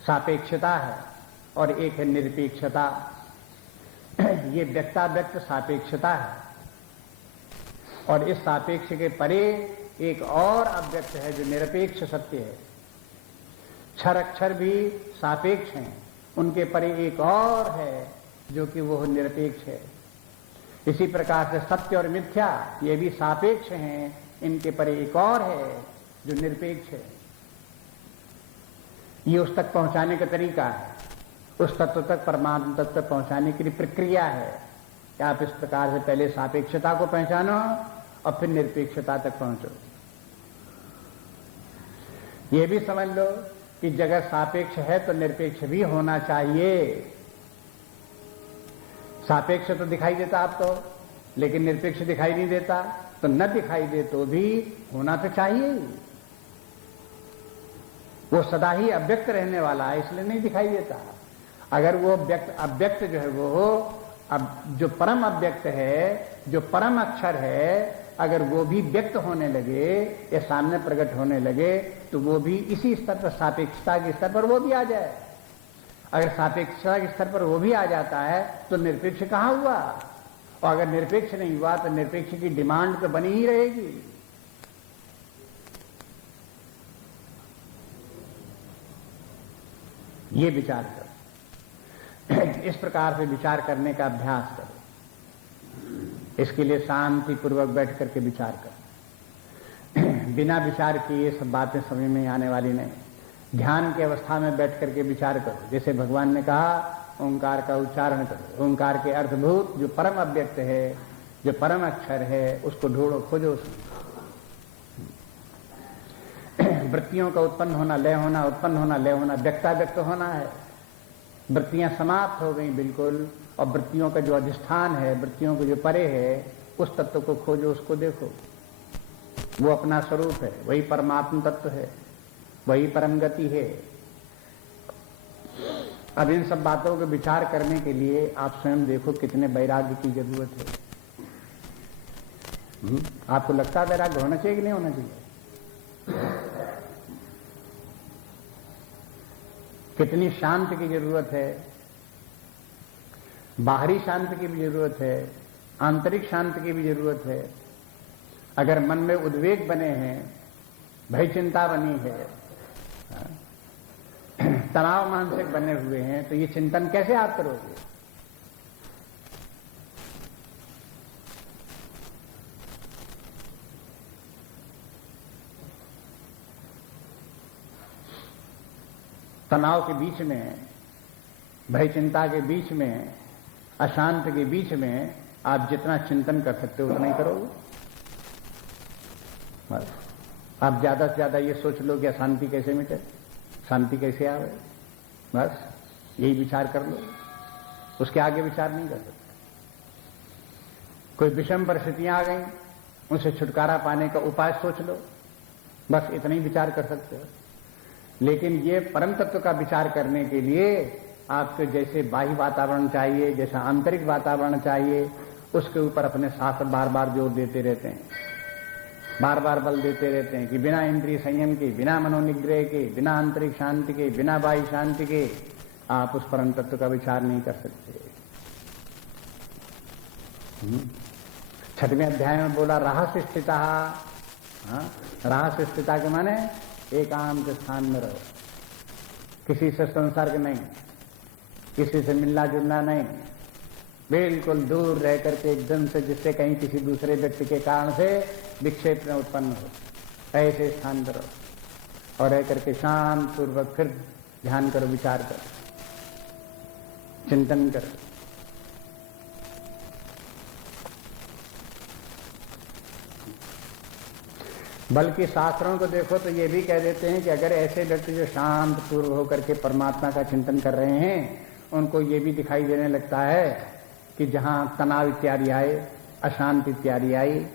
सापेक्षता है, और एक है निरपेक्षता। ये व्यक्ताव्यक्त सापेक्षता है, और इस सापेक्ष के परे एक और अव्यक्त है जो निरपेक्ष सत्य है। क्षर अक्षर भी सापेक्ष हैं, उनके परे एक और है जो कि वो निरपेक्ष है। इसी प्रकार से सत्य और मिथ्या ये भी सापेक्ष हैं, इनके परे एक और है जो निरपेक्ष है। ये उस तक पहुंचाने का तरीका है, उस तत्व तक, परमात्मा तत्व तक पहुंचाने की प्रक्रिया है कि आप इस प्रकार से पहले सापेक्षता को पहचानो और फिर निरपेक्षता तक पहुंचो। ये भी समझ लो कि जगत सापेक्ष है तो निरपेक्ष भी होना चाहिए। सापेक्ष तो दिखाई देता आपको, लेकिन निरपेक्ष दिखाई नहीं देता, तो न दिखाई दे तो भी होना तो चाहिए। वो सदा ही अव्यक्त रहने वाला है, इसलिए नहीं दिखाई देता। अगर वो व्यक्त अव्यक्त जो है वो अब जो परम अव्यक्त है, जो परम अक्षर है, अगर वो भी व्यक्त होने लगे या सामने प्रकट होने लगे तो वो भी इसी स्तर पर, सापेक्षता के स्तर पर वो भी आ जाए। अगर सापेक्षता के स्तर पर वो भी आ जाता है तो निरपेक्ष कहाँ हुआ? और अगर निरपेक्ष नहीं हुआ तो निरपेक्ष की डिमांड तो बनी ही रहेगी। ये विचार करो, इस प्रकार से विचार करने का अभ्यास करो। इसके लिए शांति पूर्वक बैठ करके विचार करो। बिना विचार किए ये सब बातें समझ में आने वाली नहीं। ध्यान की अवस्था में बैठ करके विचार करो। जैसे भगवान ने कहा ओंकार का उच्चारण करो, ओंकार के अर्थभूत जो परम अव्यक्त है, जो परम अक्षर है, उसको ढूंढो, खोजो। वृत्तियों का उत्पन्न होना, लय होना, उत्पन्न होना, लय होना, व्यक्ताव्यक्त होना है। वृत्तियां समाप्त हो गई बिल्कुल, और वृत्तियों का जो अधिष्ठान है, वृत्तियों को जो परे है, उस तत्व को खोजो, उसको देखो। वो अपना स्वरूप है, वही परमात्म तत्व है, वही परम गति है। अब इन सब बातों को विचार करने के लिए आप स्वयं देखो कितने वैराग्य की जरूरत है। आपको लगता है वैराग्य होना चाहिए कि नहीं होना चाहिए? कितनी शांति की जरूरत है, बाहरी शांति की भी जरूरत है, आंतरिक शांति की भी जरूरत है। अगर मन में उद्वेग बने हैं, भय चिंता बनी है, तनाव मानसिक बने हुए हैं, तो ये चिंतन कैसे आप करोगे? तनाव के बीच में, भय चिंता के बीच में, अशांत के बीच में आप जितना चिंतन कर सकते हो उतना ही करोगे। बस आप ज्यादा से ज्यादा ये सोच लो कि अशांति कैसे मिटे, शांति कैसे आवे, बस यही विचार कर लो, उसके आगे विचार नहीं कर सकते। कोई विषम परिस्थितियां आ गई, उनसे छुटकारा पाने का उपाय सोच लो, बस इतना ही विचार कर सकते हो। लेकिन ये परम तत्व का विचार करने के लिए आपको जैसे बाह्य वातावरण चाहिए, जैसा आंतरिक वातावरण चाहिए, उसके ऊपर अपने शास्त्र बार बार जोर देते रहते हैं, बार बार बल देते रहते हैं कि बिना इंद्रिय संयम के, बिना मनोनिग्रह के, बिना आंतरिक शांति के, बिना बाह्य शांति के आप उस परम तत्व का विचार नहीं कर सकते। 6वें अध्याय में बोला रहस्य स्थिता। रहस्य स्थिता के माने एकांत स्थान में रहो, किसी से संसर्ग नहीं, किसी से मिलना जुलना नहीं, बिल्कुल दूर रह करके एकदम से, जिससे कहीं किसी दूसरे व्यक्ति के कारण से विक्षेप न उत्पन्न हो, ऐसे स्थान पर रहो और रह करके शांत पूर्वक फिर ध्यान करो, विचार करो, चिंतन करो। बल्कि शास्त्रों को देखो तो ये भी कह देते हैं कि अगर ऐसे व्यक्ति जो शांत पूर्व होकर के परमात्मा का चिंतन कर रहे हैं, उनको ये भी दिखाई देने लगता है कि जहां तनाव इत्यादि आए, अशांति इत्यादि आई,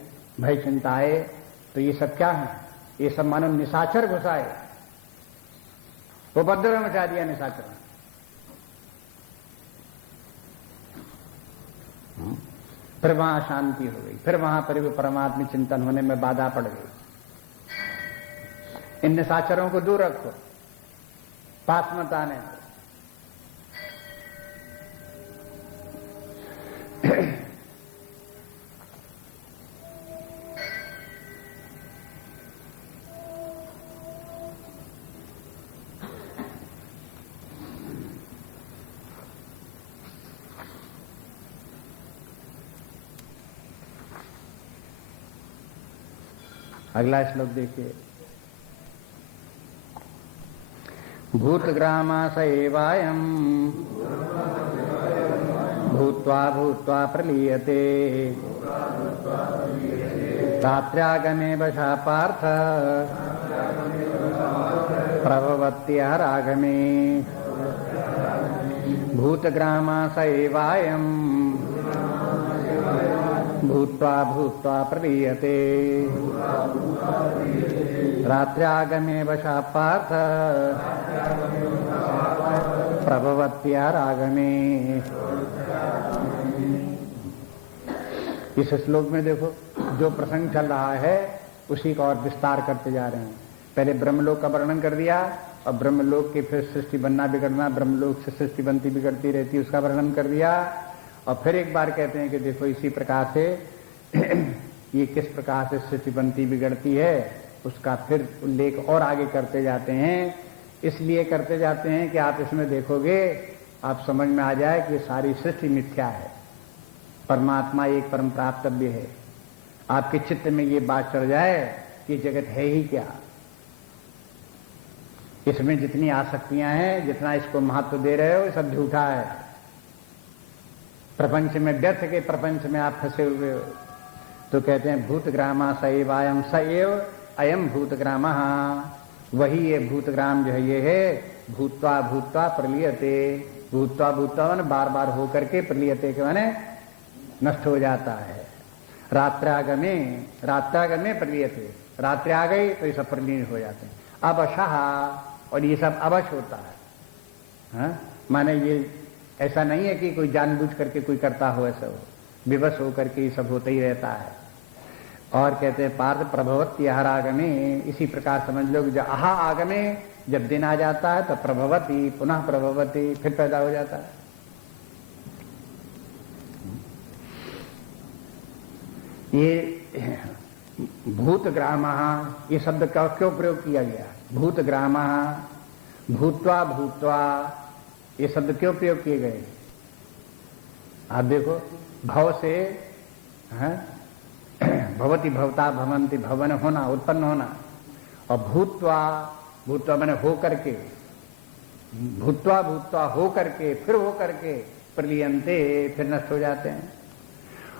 भय चिंता आए, तो ये सब क्या है? ये सब मानो निशाचर घुसाए, उपद्रव मचा दिया निशाचर। फिर वहां शांति हो गई, फिर वहां पर भी परमात्मा चिंतन होने में बाधा पड़ गई। इन निशाचरों को दूर रखो, पास मत आने दो। अगला श्लोक देखिए। भूतग्रामा स एवायम् भूत्वा भूत्वा प्रलीयते रात्र्यागमे वशा पार्थ प्रभवत्यहरागमे। भूतग्रामा स एवायम् भूत्वा भूत्वा प्रलीयते रात्र्यागमे वशा पार्थ प्रभवत्यहरागमे। इस श्लोक में देखो जो प्रसंग चल रहा है उसी का और विस्तार करते जा रहे हैं। पहले ब्रह्मलोक का वर्णन कर दिया और ब्रह्मलोक की फिर सृष्टि बनना बिगड़ना, ब्रह्मलोक से सृष्टि बनती बिगड़ती रहती, उसका वर्णन कर दिया। और फिर एक बार कहते हैं कि देखो इसी प्रकार से ये किस प्रकार से सृष्टि बनती बिगड़ती है, उसका फिर उल्लेख और आगे करते जाते हैं। इसलिए करते जाते हैं कि आप इसमें देखोगे, आप समझ में आ जाए कि सारी सृष्टि मिथ्या है, परमात्मा एक परम प्राप्तव्य है। आपके चित्त में ये बात चढ़ जाए कि जगत है ही क्या, इसमें जितनी आसक्तियां हैं, जितना इसको महत्व दे रहे हो, सब झूठा है। प्रपंच में, व्यर्थ के प्रपंच में आप फंसे हुए हो। तो कहते हैं भूतग्रामा स एवायम्, स एव अयम भूतग्राम, वही ये भूतग्राम जो है ये है। भूत्वा भूत्वा प्रलीयते, भूत्वा भूत्वा माने बार बार हो करके, प्रलीयते के माने नष्ट हो जाता है। रात्र्यागमे, रात्र्यागमे प्रलीयते, रात्रि आ गई तो ये सब प्रलीन हो जाते हैं। अवशः, और ये सब अवश होता है। माने ये ऐसा नहीं है कि कोई जानबूझ करके कोई करता हो, ऐसा हो, विवश होकर के ये सब होता ही रहता है। और कहते हैं पार्थ प्रभवती आहरागमे, इसी प्रकार समझ लो कि जब आहा आगमे, जब दिन आ जाता है तो प्रभवती, पुनः प्रभवती, फिर पैदा हो जाता है। ये भूतग्रामः, ये शब्द का क्यों प्रयोग किया गया? भूतग्रामः, भूत्वा भूत्वा, ये शब्द क्यों प्रयोग किए गए? आप देखो, भव से भवती भवता भवंती, भवन होना, उत्पन्न होना, और भूत्वा, भूत्वा मैंने हो करके, भूत्वा भूत्वा हो करके फिर हो करके प्रलीयन्ते फिर नष्ट हो जाते हैं।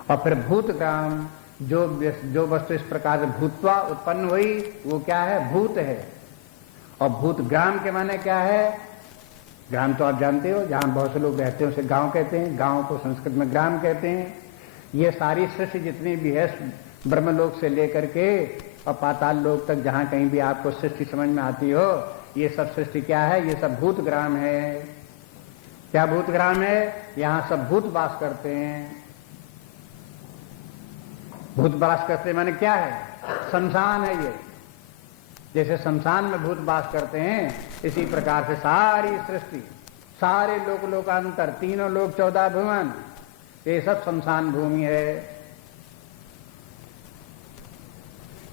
और फिर भूतग्राम जो वस्तु इस प्रकार से भूत्वा उत्पन्न हुई वो क्या है? भूत है। और भूतग्राम के माने क्या है? ग्राम तो आप जानते हो, जहां बहुत से लोग रहते हैं उसे गांव कहते हैं, गांव को संस्कृत में ग्राम कहते हैं। ये सारी सृष्टि जितनी भी है ब्रह्मलोक से लेकर के और पाताल लोक तक, जहां कहीं भी आपको सृष्टि समझ में आती हो, ये सब सृष्टि क्या है? ये सब भूतग्राम है। क्या भूतग्राम है? यहां सब भूत वास करते हैं। भूत वास करते माने क्या है? शमशान है ये। जैसे शमशान में भूत वास करते हैं, इसी प्रकार से सारी सृष्टि, सारे लोक लोकांतर, तीनों लोक 14 भुवन, ये सब शमशान भूमि है।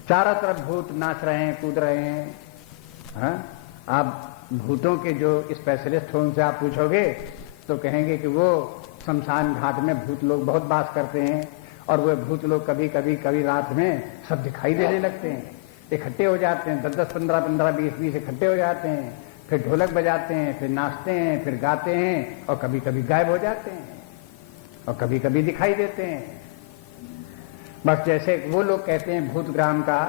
चारों तरफ भूत नाच रहे हैं, कूद रहे हैं। हाँ? आप भूतों के जो स्पेशलिस्ट हो उनसे आप पूछोगे तो कहेंगे कि वो शमशान घाट में भूत लोग बहुत वास करते हैं, और वो भूत लोग कभी रात में सब दिखाई देने लगते हैं, इकट्ठे हो जाते हैं, 10-10, 15-15, 20-20 इकट्ठे हो जाते हैं, फिर ढोलक बजाते हैं, फिर नाचते हैं, फिर गाते हैं, और कभी कभी गायब हो जाते हैं और कभी कभी दिखाई देते हैं। बस जैसे वो लोग कहते हैं भूतग्राम का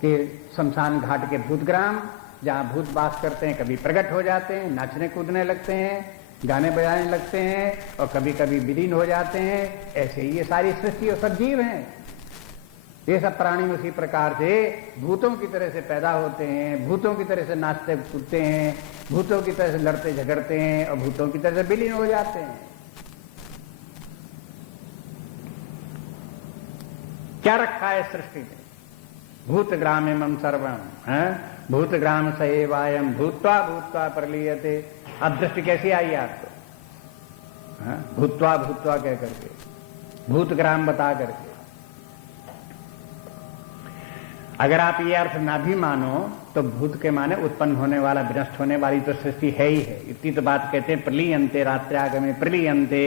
कि शमशान घाट के भूतग्राम, जहां भूत वास करते हैं, कभी प्रकट हो जाते हैं, नाचने कूदने लगते हैं, गाने बजाने लगते हैं, और कभी कभी विलीन हो जाते हैं। ऐसे ही ये सारी सृष्टि और सब जीव हैं। ये सब प्राणी उसी प्रकार से भूतों की तरह से पैदा होते हैं, भूतों की तरह से नाचते कूदते हैं, भूतों की तरह से लड़ते झगड़ते हैं, और भूतों की तरह से विलीन हो जाते हैं। क्या रखा है सृष्टि में? भूतग्रामम सर्वम, भूतग्राम सएवायम भूत्वा भूत्वा प्रलीयते। अब दृष्टि कैसी आई आपको? भूत्वा भूत्वा कह करके, भूतग्राम बता करके। अगर आप ये अर्थ ना भी मानो तो भूत के माने उत्पन्न होने वाला, विनष्ट होने वाली तो सृष्टि है ही है। इतनी तो बात कहते हैं, प्रलीयन्ते रात्र्याग में प्रलीयन्ते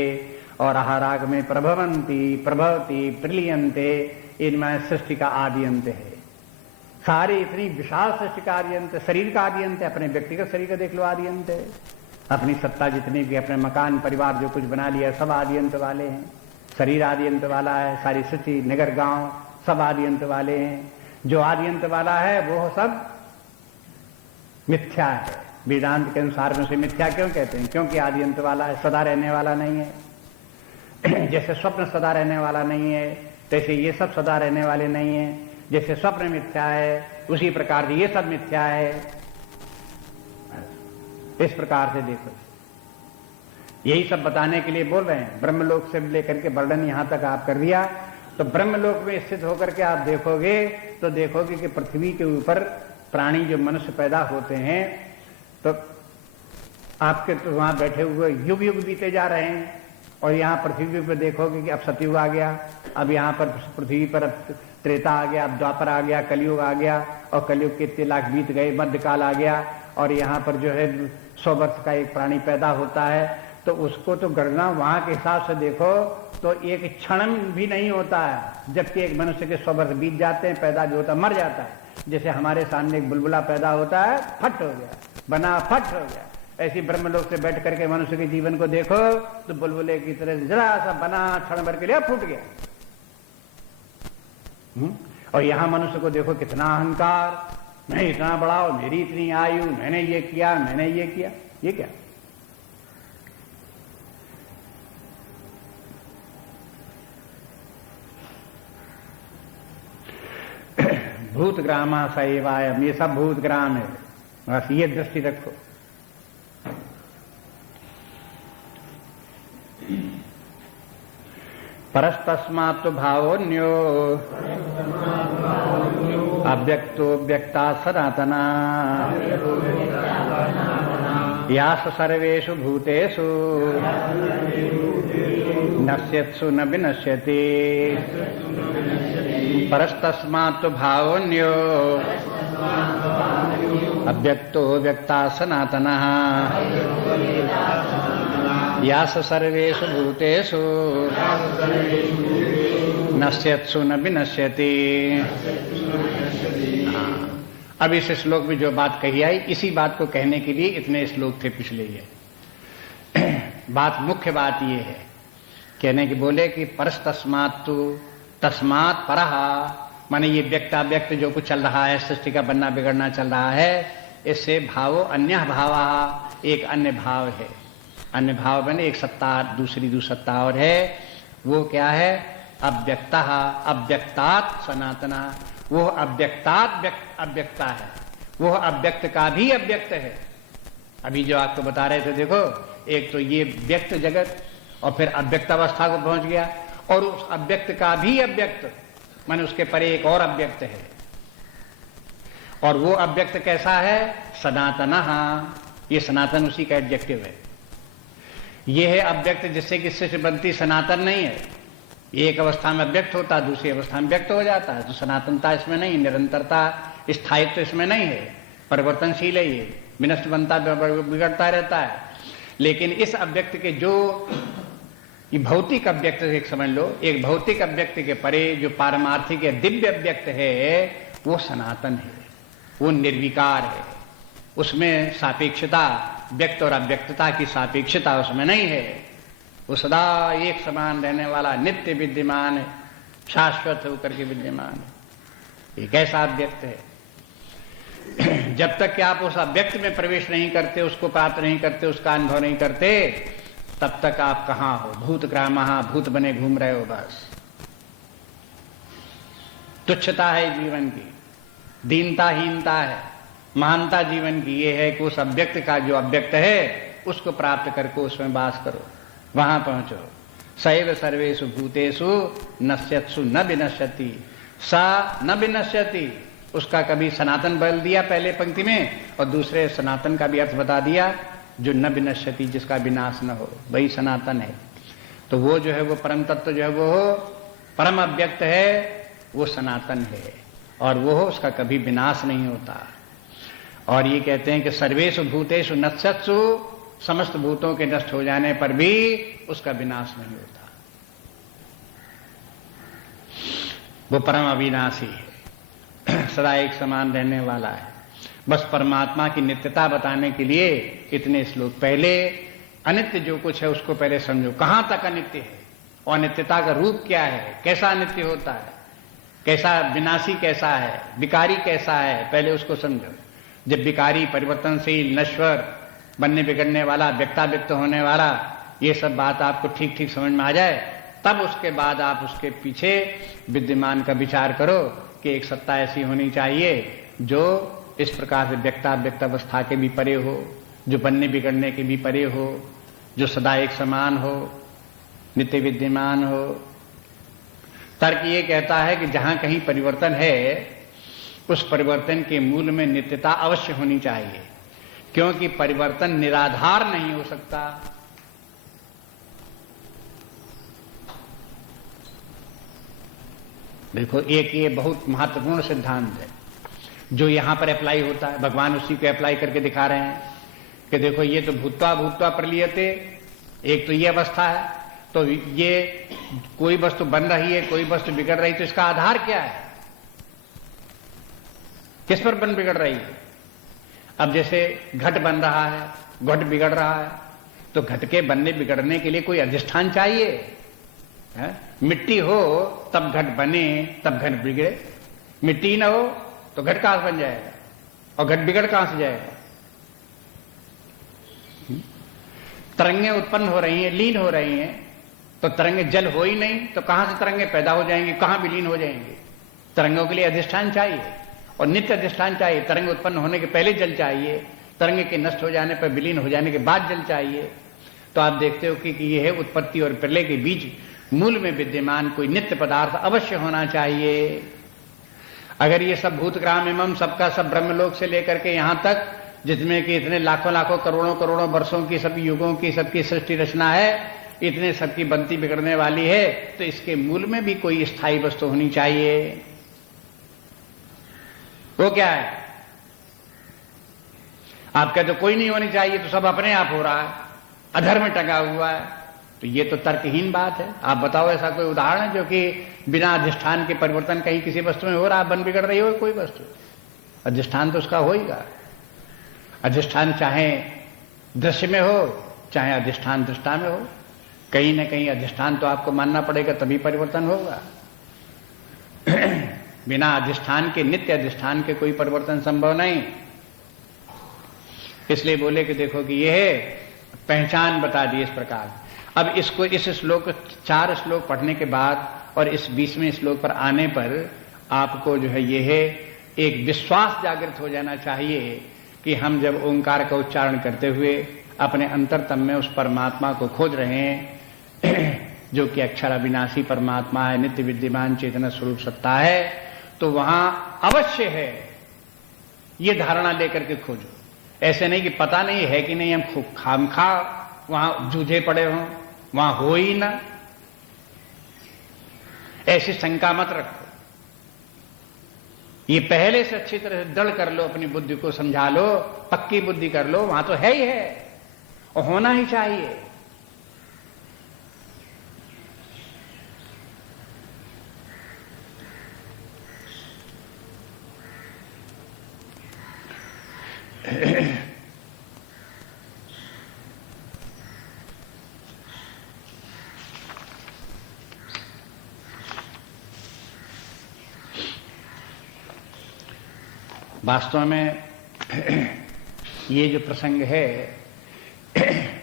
और आहाराग में प्रभवंती प्रभवती प्रलीयन्ते। इनमें सृष्टि का आदि अंत है। सारी इतनी विशाल सृष्टि का आदि अंत, शरीर का आदि अंत है। अपने व्यक्तिगत शरीर का देख लो, आदि अंत है। अपनी सत्ता जितनी भी, अपने मकान परिवार जो कुछ बना लिया, सब आदि अंत वाले हैं। शरीर आदि अंत वाला है, सारी सृष्टि नगर गांव सब आदि अंत वाले हैं। जो आदि अंत वाला है वो सब मिथ्या है। वेदांत के अनुसार में उसे मिथ्या क्यों कहते हैं? क्योंकि आदि अंत वाला है, सदा रहने वाला नहीं है। जैसे स्वप्न सदा रहने वाला नहीं है, तैसे ये सब सदा रहने वाले नहीं है। जैसे स्वप्न मिथ्या है, उसी प्रकार से ये सब मिथ्या है। इस प्रकार से देखो, यही सब बताने के लिए बोल रहे हैं। ब्रह्मलोक से लेकर के वर्णन यहां तक आप कर दिया, तो ब्रह्मलोक में स्थित होकर के आप देखोगे तो देखोगे कि पृथ्वी के ऊपर प्राणी जो मनुष्य पैदा होते हैं, तो आपके तो वहां बैठे हुए युग युग बीते जा रहे हैं। और यहाँ पृथ्वी पर देखोगे कि अब सतयुग आ गया, अब यहाँ पर पृथ्वी पर त्रेता आ गया, अब द्वापर आ गया, कलयुग आ गया, और कलयुग के इतने लाख बीत गए, मध्यकाल आ गया, और यहाँ पर जो है 100 वर्ष का एक प्राणी पैदा होता है। तो उसको तो गणना वहां के हिसाब से देखो तो एक क्षण भी नहीं होता है, जबकि एक मनुष्य के 100 वर्ष बीत जाते हैं, पैदा जो होता मर जाता है। जैसे हमारे सामने एक बुलबुला पैदा होता है, फट हो गया, बना फट हो गया। ऐसी ब्रह्मलोक से बैठ करके मनुष्य के जीवन को देखो तो बुलबुले की तरह जरा सा बना, क्षण भर के लिए फूट गया। और यहां मनुष्य को देखो कितना अहंकार, मैं इतना बड़ा और मेरी इतनी आयु, मैंने ये किया, मैंने ये किया। ये क्या? भूतग्रामा सएवायम, ये सब भूतग्राम है। बस ये दृष्टि रखो। परस्तस्मात् भावोन्यो अव्यक्तो व्यक्ता सनातना यास सर्वेषु भूतेषु नश्यत्सु न विनश्यति। परस्तस्मात् भावोन्यो अव्यक्तो व्यक्ता सनातनः यास सर्वेषु भूतेषु नश्यत्सु न विनश्यति। अब इस श्लोक में जो बात कही आई, इसी बात को कहने के लिए इतने श्लोक थे पिछले। ये बात, मुख्य बात ये है कहने की, बोले कि परस्तस्मात् तु तस्मात् परः, माने ये व्यक्ताव्यक्त जो कुछ चल रहा है, सृष्टि का बनना बिगड़ना चल रहा है, इससे भावो अन्य भाव, एक अन्य भाव है। अन्य भाव बने एक सत्ता, दूसरी सत्ता और है। वो क्या है? अव्यक्ता, अव्यक्तात् सनातना। वो अव्यक्तात् अव्यक्ता है, वो अव्यक्त का भी अव्यक्त है। अभी जो आपको बता रहे थे, देखो, एक तो ये व्यक्त जगत और फिर अव्यक्त अवस्था को पहुंच गया, और उस अव्यक्त का भी अव्यक्त, माने उसके परे एक और अव्यक्त है। और वो अव्यक्त कैसा है? सनातनः। ये सनातन उसी का एडजेक्टिव है। ये है अव्यक्त जिससे कि सृष्टि बनती, सनातन नहीं है। एक अवस्था में अव्यक्त होता, दूसरी अवस्था में व्यक्त हो जाता है। तो सनातनता इसमें नहीं, निरंतरता, स्थायित्व इसमें नहीं है, परिवर्तनशील है। ये विनष्ट बनता, बिगड़ता रहता है। लेकिन इस अव्यक्त के जो ये भौतिक अव्यक्त, एक समझ लो, एक भौतिक अव्यक्त के परे जो पारमार्थिक या दिव्य अव्यक्त है, वो सनातन है, वो निर्विकार है। उसमें सापेक्षता, व्यक्त और अव्यक्तता की सापेक्षता उसमें नहीं है। वो सदा एक समान रहने वाला, नित्य विद्यमान है, शाश्वत होकर के विद्यमान है। एक ऐसा अव्यक्त है। जब तक कि आप उस अव्यक्त में प्रवेश नहीं करते, उसको प्राप्त नहीं करते, उसका अनुभव नहीं करते, तब तक आप कहां हो? भूत ग्रामः, भूत बने घूम रहे हो बस। तुच्छता है जीवन की, दीनता हीनता है, महानता जीवन की ये है कि उस अव्यक्त का जो अव्यक्त है उसको प्राप्त करके उसमें वास करो, वहां पहुंचो। सैव सर्वेषु भूतेषु नश्यत्सु न विनश्यति, सा न विनश्यति। उसका कभी सनातन बल दिया पहले पंक्ति में, और दूसरे सनातन का भी अर्थ बता दिया, जो न विनश्यति, जिसका विनाश न हो, वही सनातन है। तो वो जो है, वो परम तत्व जो है, वो परम अव्यक्त है, वो सनातन है, और वो उसका कभी विनाश नहीं होता। और ये कहते हैं कि सर्वेषु भूतेषु नश्यत्सु, समस्त भूतों के नष्ट हो जाने पर भी उसका विनाश नहीं होता। वो परम अविनाशी है, सदा एक समान रहने वाला है। बस परमात्मा की नित्यता बताने के लिए इतने श्लोक। पहले अनित्य जो कुछ है उसको पहले समझो, कहां तक अनित्य है, और नित्यता का रूप क्या है, कैसा अनित्य होता है, कैसा विनाशी, कैसा है, विकारी कैसा है, पहले उसको समझो। जब विकारी, परिवर्तनशील, नश्वर, बनने बिगड़ने वाला, व्यक्ताव्यक्त होने वाला, ये सब बात आपको ठीक ठीक समझ में आ जाए, तब उसके बाद आप उसके पीछे विद्यमान का विचार करो कि एक सत्ता ऐसी होनी चाहिए जो इस प्रकार से व्यक्ताव्यक्त अवस्था के भी परे हो, जो बनने बिगड़ने के भी परे हो, जो सदा एक समान हो, नित्य विद्यमान हो। तर्क ये कहता है कि जहां कहीं परिवर्तन है, उस परिवर्तन के मूल में नित्यता अवश्य होनी चाहिए, क्योंकि परिवर्तन निराधार नहीं हो सकता। देखो, एक ये बहुत महत्वपूर्ण सिद्धांत है जो यहां पर अप्लाई होता है। भगवान उसी को अप्लाई करके दिखा रहे हैं कि देखो, ये तो भूत्वा भूत्वा प्रलीयते, एक तो ये अवस्था है। तो ये कोई वस्तु बन रही है, कोई वस्तु बिगड़ रही, तो इसका आधार क्या है, किस पर बन बिगड़ रही है? अब जैसे घट बन रहा है, घट बिगड़ रहा है, तो घट के बनने बिगड़ने के लिए कोई अधिष्ठान चाहिए है? मिट्टी हो तब घट बने, तब घट बिगड़े। मिट्टी ना हो तो घट कहां से बन जाएगा, और घट बिगड़ कहां से जाएगा? तरंगे उत्पन्न हो रही हैं, लीन हो रही हैं, तो तरंगे जल हो ही नहीं, तो कहां से तरंगे पैदा हो जाएंगे, कहां विलीन हो जाएंगे? तरंगों के लिए अधिष्ठान चाहिए, और नित्य अधिष्ठान चाहिए। तरंग उत्पन्न होने के पहले जल चाहिए, तरंगे के नष्ट हो जाने पर, विलीन हो जाने के बाद जल चाहिए। तो आप देखते हो कि यह है उत्पत्ति और प्रलय के बीच मूल में विद्यमान कोई नित्य पदार्थ अवश्य होना चाहिए। अगर ये सब भूतग्राम एवं सबका सब ब्रह्मलोक से लेकर के यहां तक, जिसमें कि इतने लाखों लाखों करोड़ों करोड़ों वर्षों की, सब युगों की, सबकी सृष्टि रचना है, इतने सबकी बनती बिगड़ने वाली है, तो इसके मूल में भी कोई स्थायी वस्तु होनी चाहिए। वो क्या है? आप कहते तो कोई नहीं होनी चाहिए, तो सब अपने आप हो रहा है, अधर्म टंगा हुआ है, तो ये तो तर्कहीन बात है। आप बताओ ऐसा कोई उदाहरण है जो कि बिना अधिष्ठान के परिवर्तन कहीं किसी वस्तु में हो रहा है, बन बिगड़ रही हो कोई वस्तु? अधिष्ठान तो उसका होगा। अधिष्ठान चाहे दृश्य में हो, चाहे अधिष्ठान दृष्टा में हो, कहीं ना कहीं अधिष्ठान तो आपको मानना पड़ेगा, तभी परिवर्तन होगा। बिना अधिष्ठान के, नित्य अधिष्ठान के कोई परिवर्तन संभव नहीं। इसलिए बोले कि देखो कि यह पहचान बता दी इस प्रकार। अब इसको, इस श्लोक, 4 श्लोक पढ़ने के बाद और इस 20वें श्लोक पर आने पर आपको जो है यह एक विश्वास जागृत हो जाना चाहिए कि हम जब ओंकार का उच्चारण करते हुए अपने अंतरतम में उस परमात्मा को खोज रहे हैं जो कि अक्षर अविनाशी परमात्मा है, नित्य विद्यमान चेतना स्वरूप सत्ता है, तो वहां अवश्य है ये धारणा लेकर के खोजो। ऐसे नहीं कि पता नहीं है कि नहीं, हम खामखा वहां जूझे पड़े हों, वहां हो ही ना, ऐसी शंका मत रखो। ये पहले से अच्छी तरह से दृढ़ कर लो, अपनी बुद्धि को समझा लो, पक्की बुद्धि कर लो, वहां तो है ही है और होना ही चाहिए। वास्तव में ये जो प्रसंग है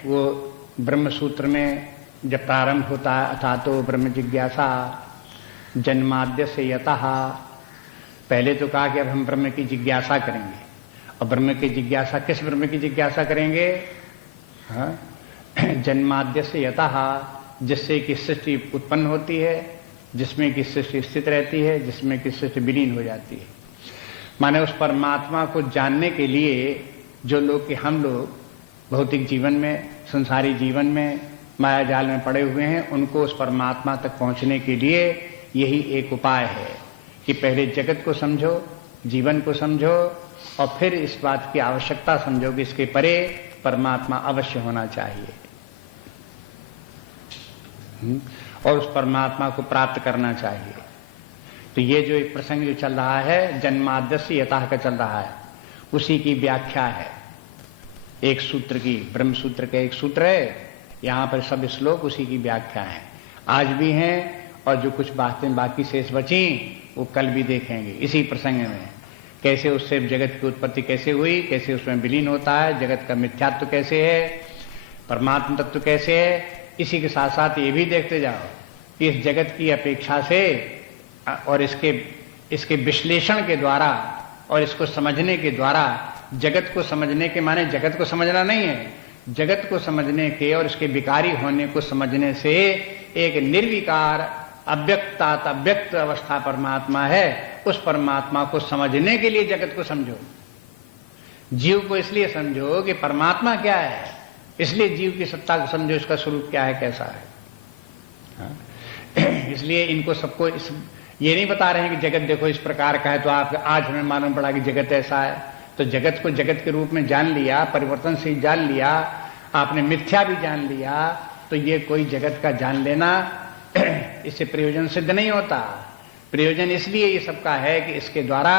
वो ब्रह्म सूत्र में जब प्रारंभ होता है, अथा तो ब्रह्म जिज्ञासा जन्माद्य से यतः, पहले तो कहा कि अब हम ब्रह्म की जिज्ञासा करेंगे। और ब्रह्म की जिज्ञासा, किस ब्रह्म की जिज्ञासा करेंगे? जन्माद्य से यतः, जिससे कि सृष्टि उत्पन्न होती है, जिसमें कि सृष्टि स्थित रहती है, जिसमें कि सृष्टि विलीन हो जाती है। माने उस परमात्मा को जानने के लिए जो लोग कि हम लोग भौतिक जीवन में, संसारी जीवन में, माया जाल में पड़े हुए हैं, उनको उस परमात्मा तक पहुंचने के लिए यही एक उपाय है कि पहले जगत को समझो, जीवन को समझो और फिर इस बात की आवश्यकता समझो कि इसके परे परमात्मा अवश्य होना चाहिए और उस परमात्मा को प्राप्त करना चाहिए। तो ये जो एक प्रसंग जो चल रहा है, जन्माद्यस्य यतः का चल रहा है, उसी की व्याख्या है एक सूत्र की। ब्रह्म सूत्र का एक सूत्र है, यहां पर सब श्लोक उसी की व्याख्या है, आज भी हैं और जो कुछ बातें बाकी शेष बची वो कल भी देखेंगे इसी प्रसंग में। कैसे उससे जगत की उत्पत्ति कैसे हुई, कैसे उसमें विलीन होता है, जगत का मिथ्यात्व कैसे है, परमात्म तत्व कैसे है। इसी के साथ साथ ये भी देखते जाओ कि इस जगत की अपेक्षा से और इसके विश्लेषण के द्वारा और इसको समझने के द्वारा, जगत को समझने के माने जगत को समझना नहीं है, जगत को समझने के और इसके विकारी होने को समझने से एक निर्विकार अव्यक्तात अव्यक्त अवस्था परमात्मा है, उस परमात्मा को समझने के लिए जगत को समझो। जीव को इसलिए समझो कि परमात्मा क्या है, इसलिए जीव की सत्ता को समझो, इसका स्वरूप क्या है, कैसा है। इसलिए इनको सबको ये नहीं बता रहे हैं कि जगत देखो इस प्रकार का है, तो आप आज हमें मालूम पड़ा कि जगत ऐसा है, तो जगत को जगत के रूप में जान लिया, परिवर्तनशील जान लिया, आपने मिथ्या भी जान लिया, तो ये कोई जगत का जान लेना इससे प्रयोजन सिद्ध नहीं होता। प्रयोजन इसलिए ये सबका है कि इसके द्वारा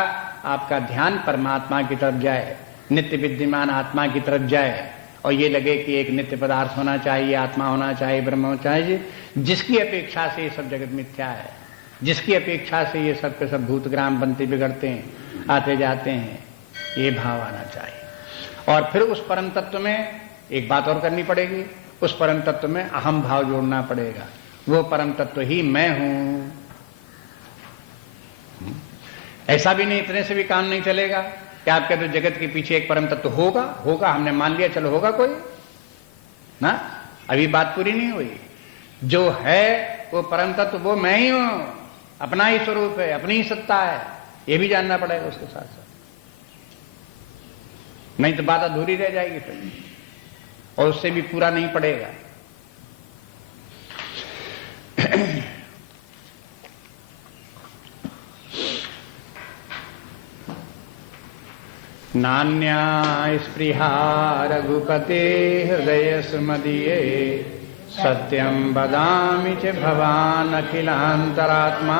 आपका ध्यान परमात्मा की तरफ जाए, नित्य विद्यमान आत्मा की तरफ जाए और ये लगे कि एक नित्य पदार्थ होना चाहिए, आत्मा होना चाहिए, ब्रह्म होना चाहिए, जिसकी अपेक्षा से ये सब जगत मिथ्या है, जिसकी अपेक्षा से ये सब के सब भूतग्राम बनते बिगड़ते हैं, आते जाते हैं, ये भाव आना चाहिए। और फिर उस परम तत्व में एक बात और करनी पड़ेगी, उस परम तत्व में अहम भाव जोड़ना पड़ेगा। वो परम तत्व ही मैं हूं। ऐसा भी नहीं, इतने से भी काम नहीं चलेगा कि आप कहते हो जगत के पीछे एक परम तत्व होगा, हमने मान लिया, चलो होगा कोई ना, अभी बात पूरी नहीं हुई। जो है वो परम तत्व वो मैं ही हूं, अपना ही स्वरूप है, अपनी ही सत्ता है, ये भी जानना पड़ेगा उसके साथ साथ, नहीं तो बात अधूरी रह जाएगी फिर और उससे भी पूरा नहीं पड़ेगा। नान्या स्पृहा रघुपते हृदय सुमदीये, सत्यं वदामि च भवान् अखिलान्तरात्मा,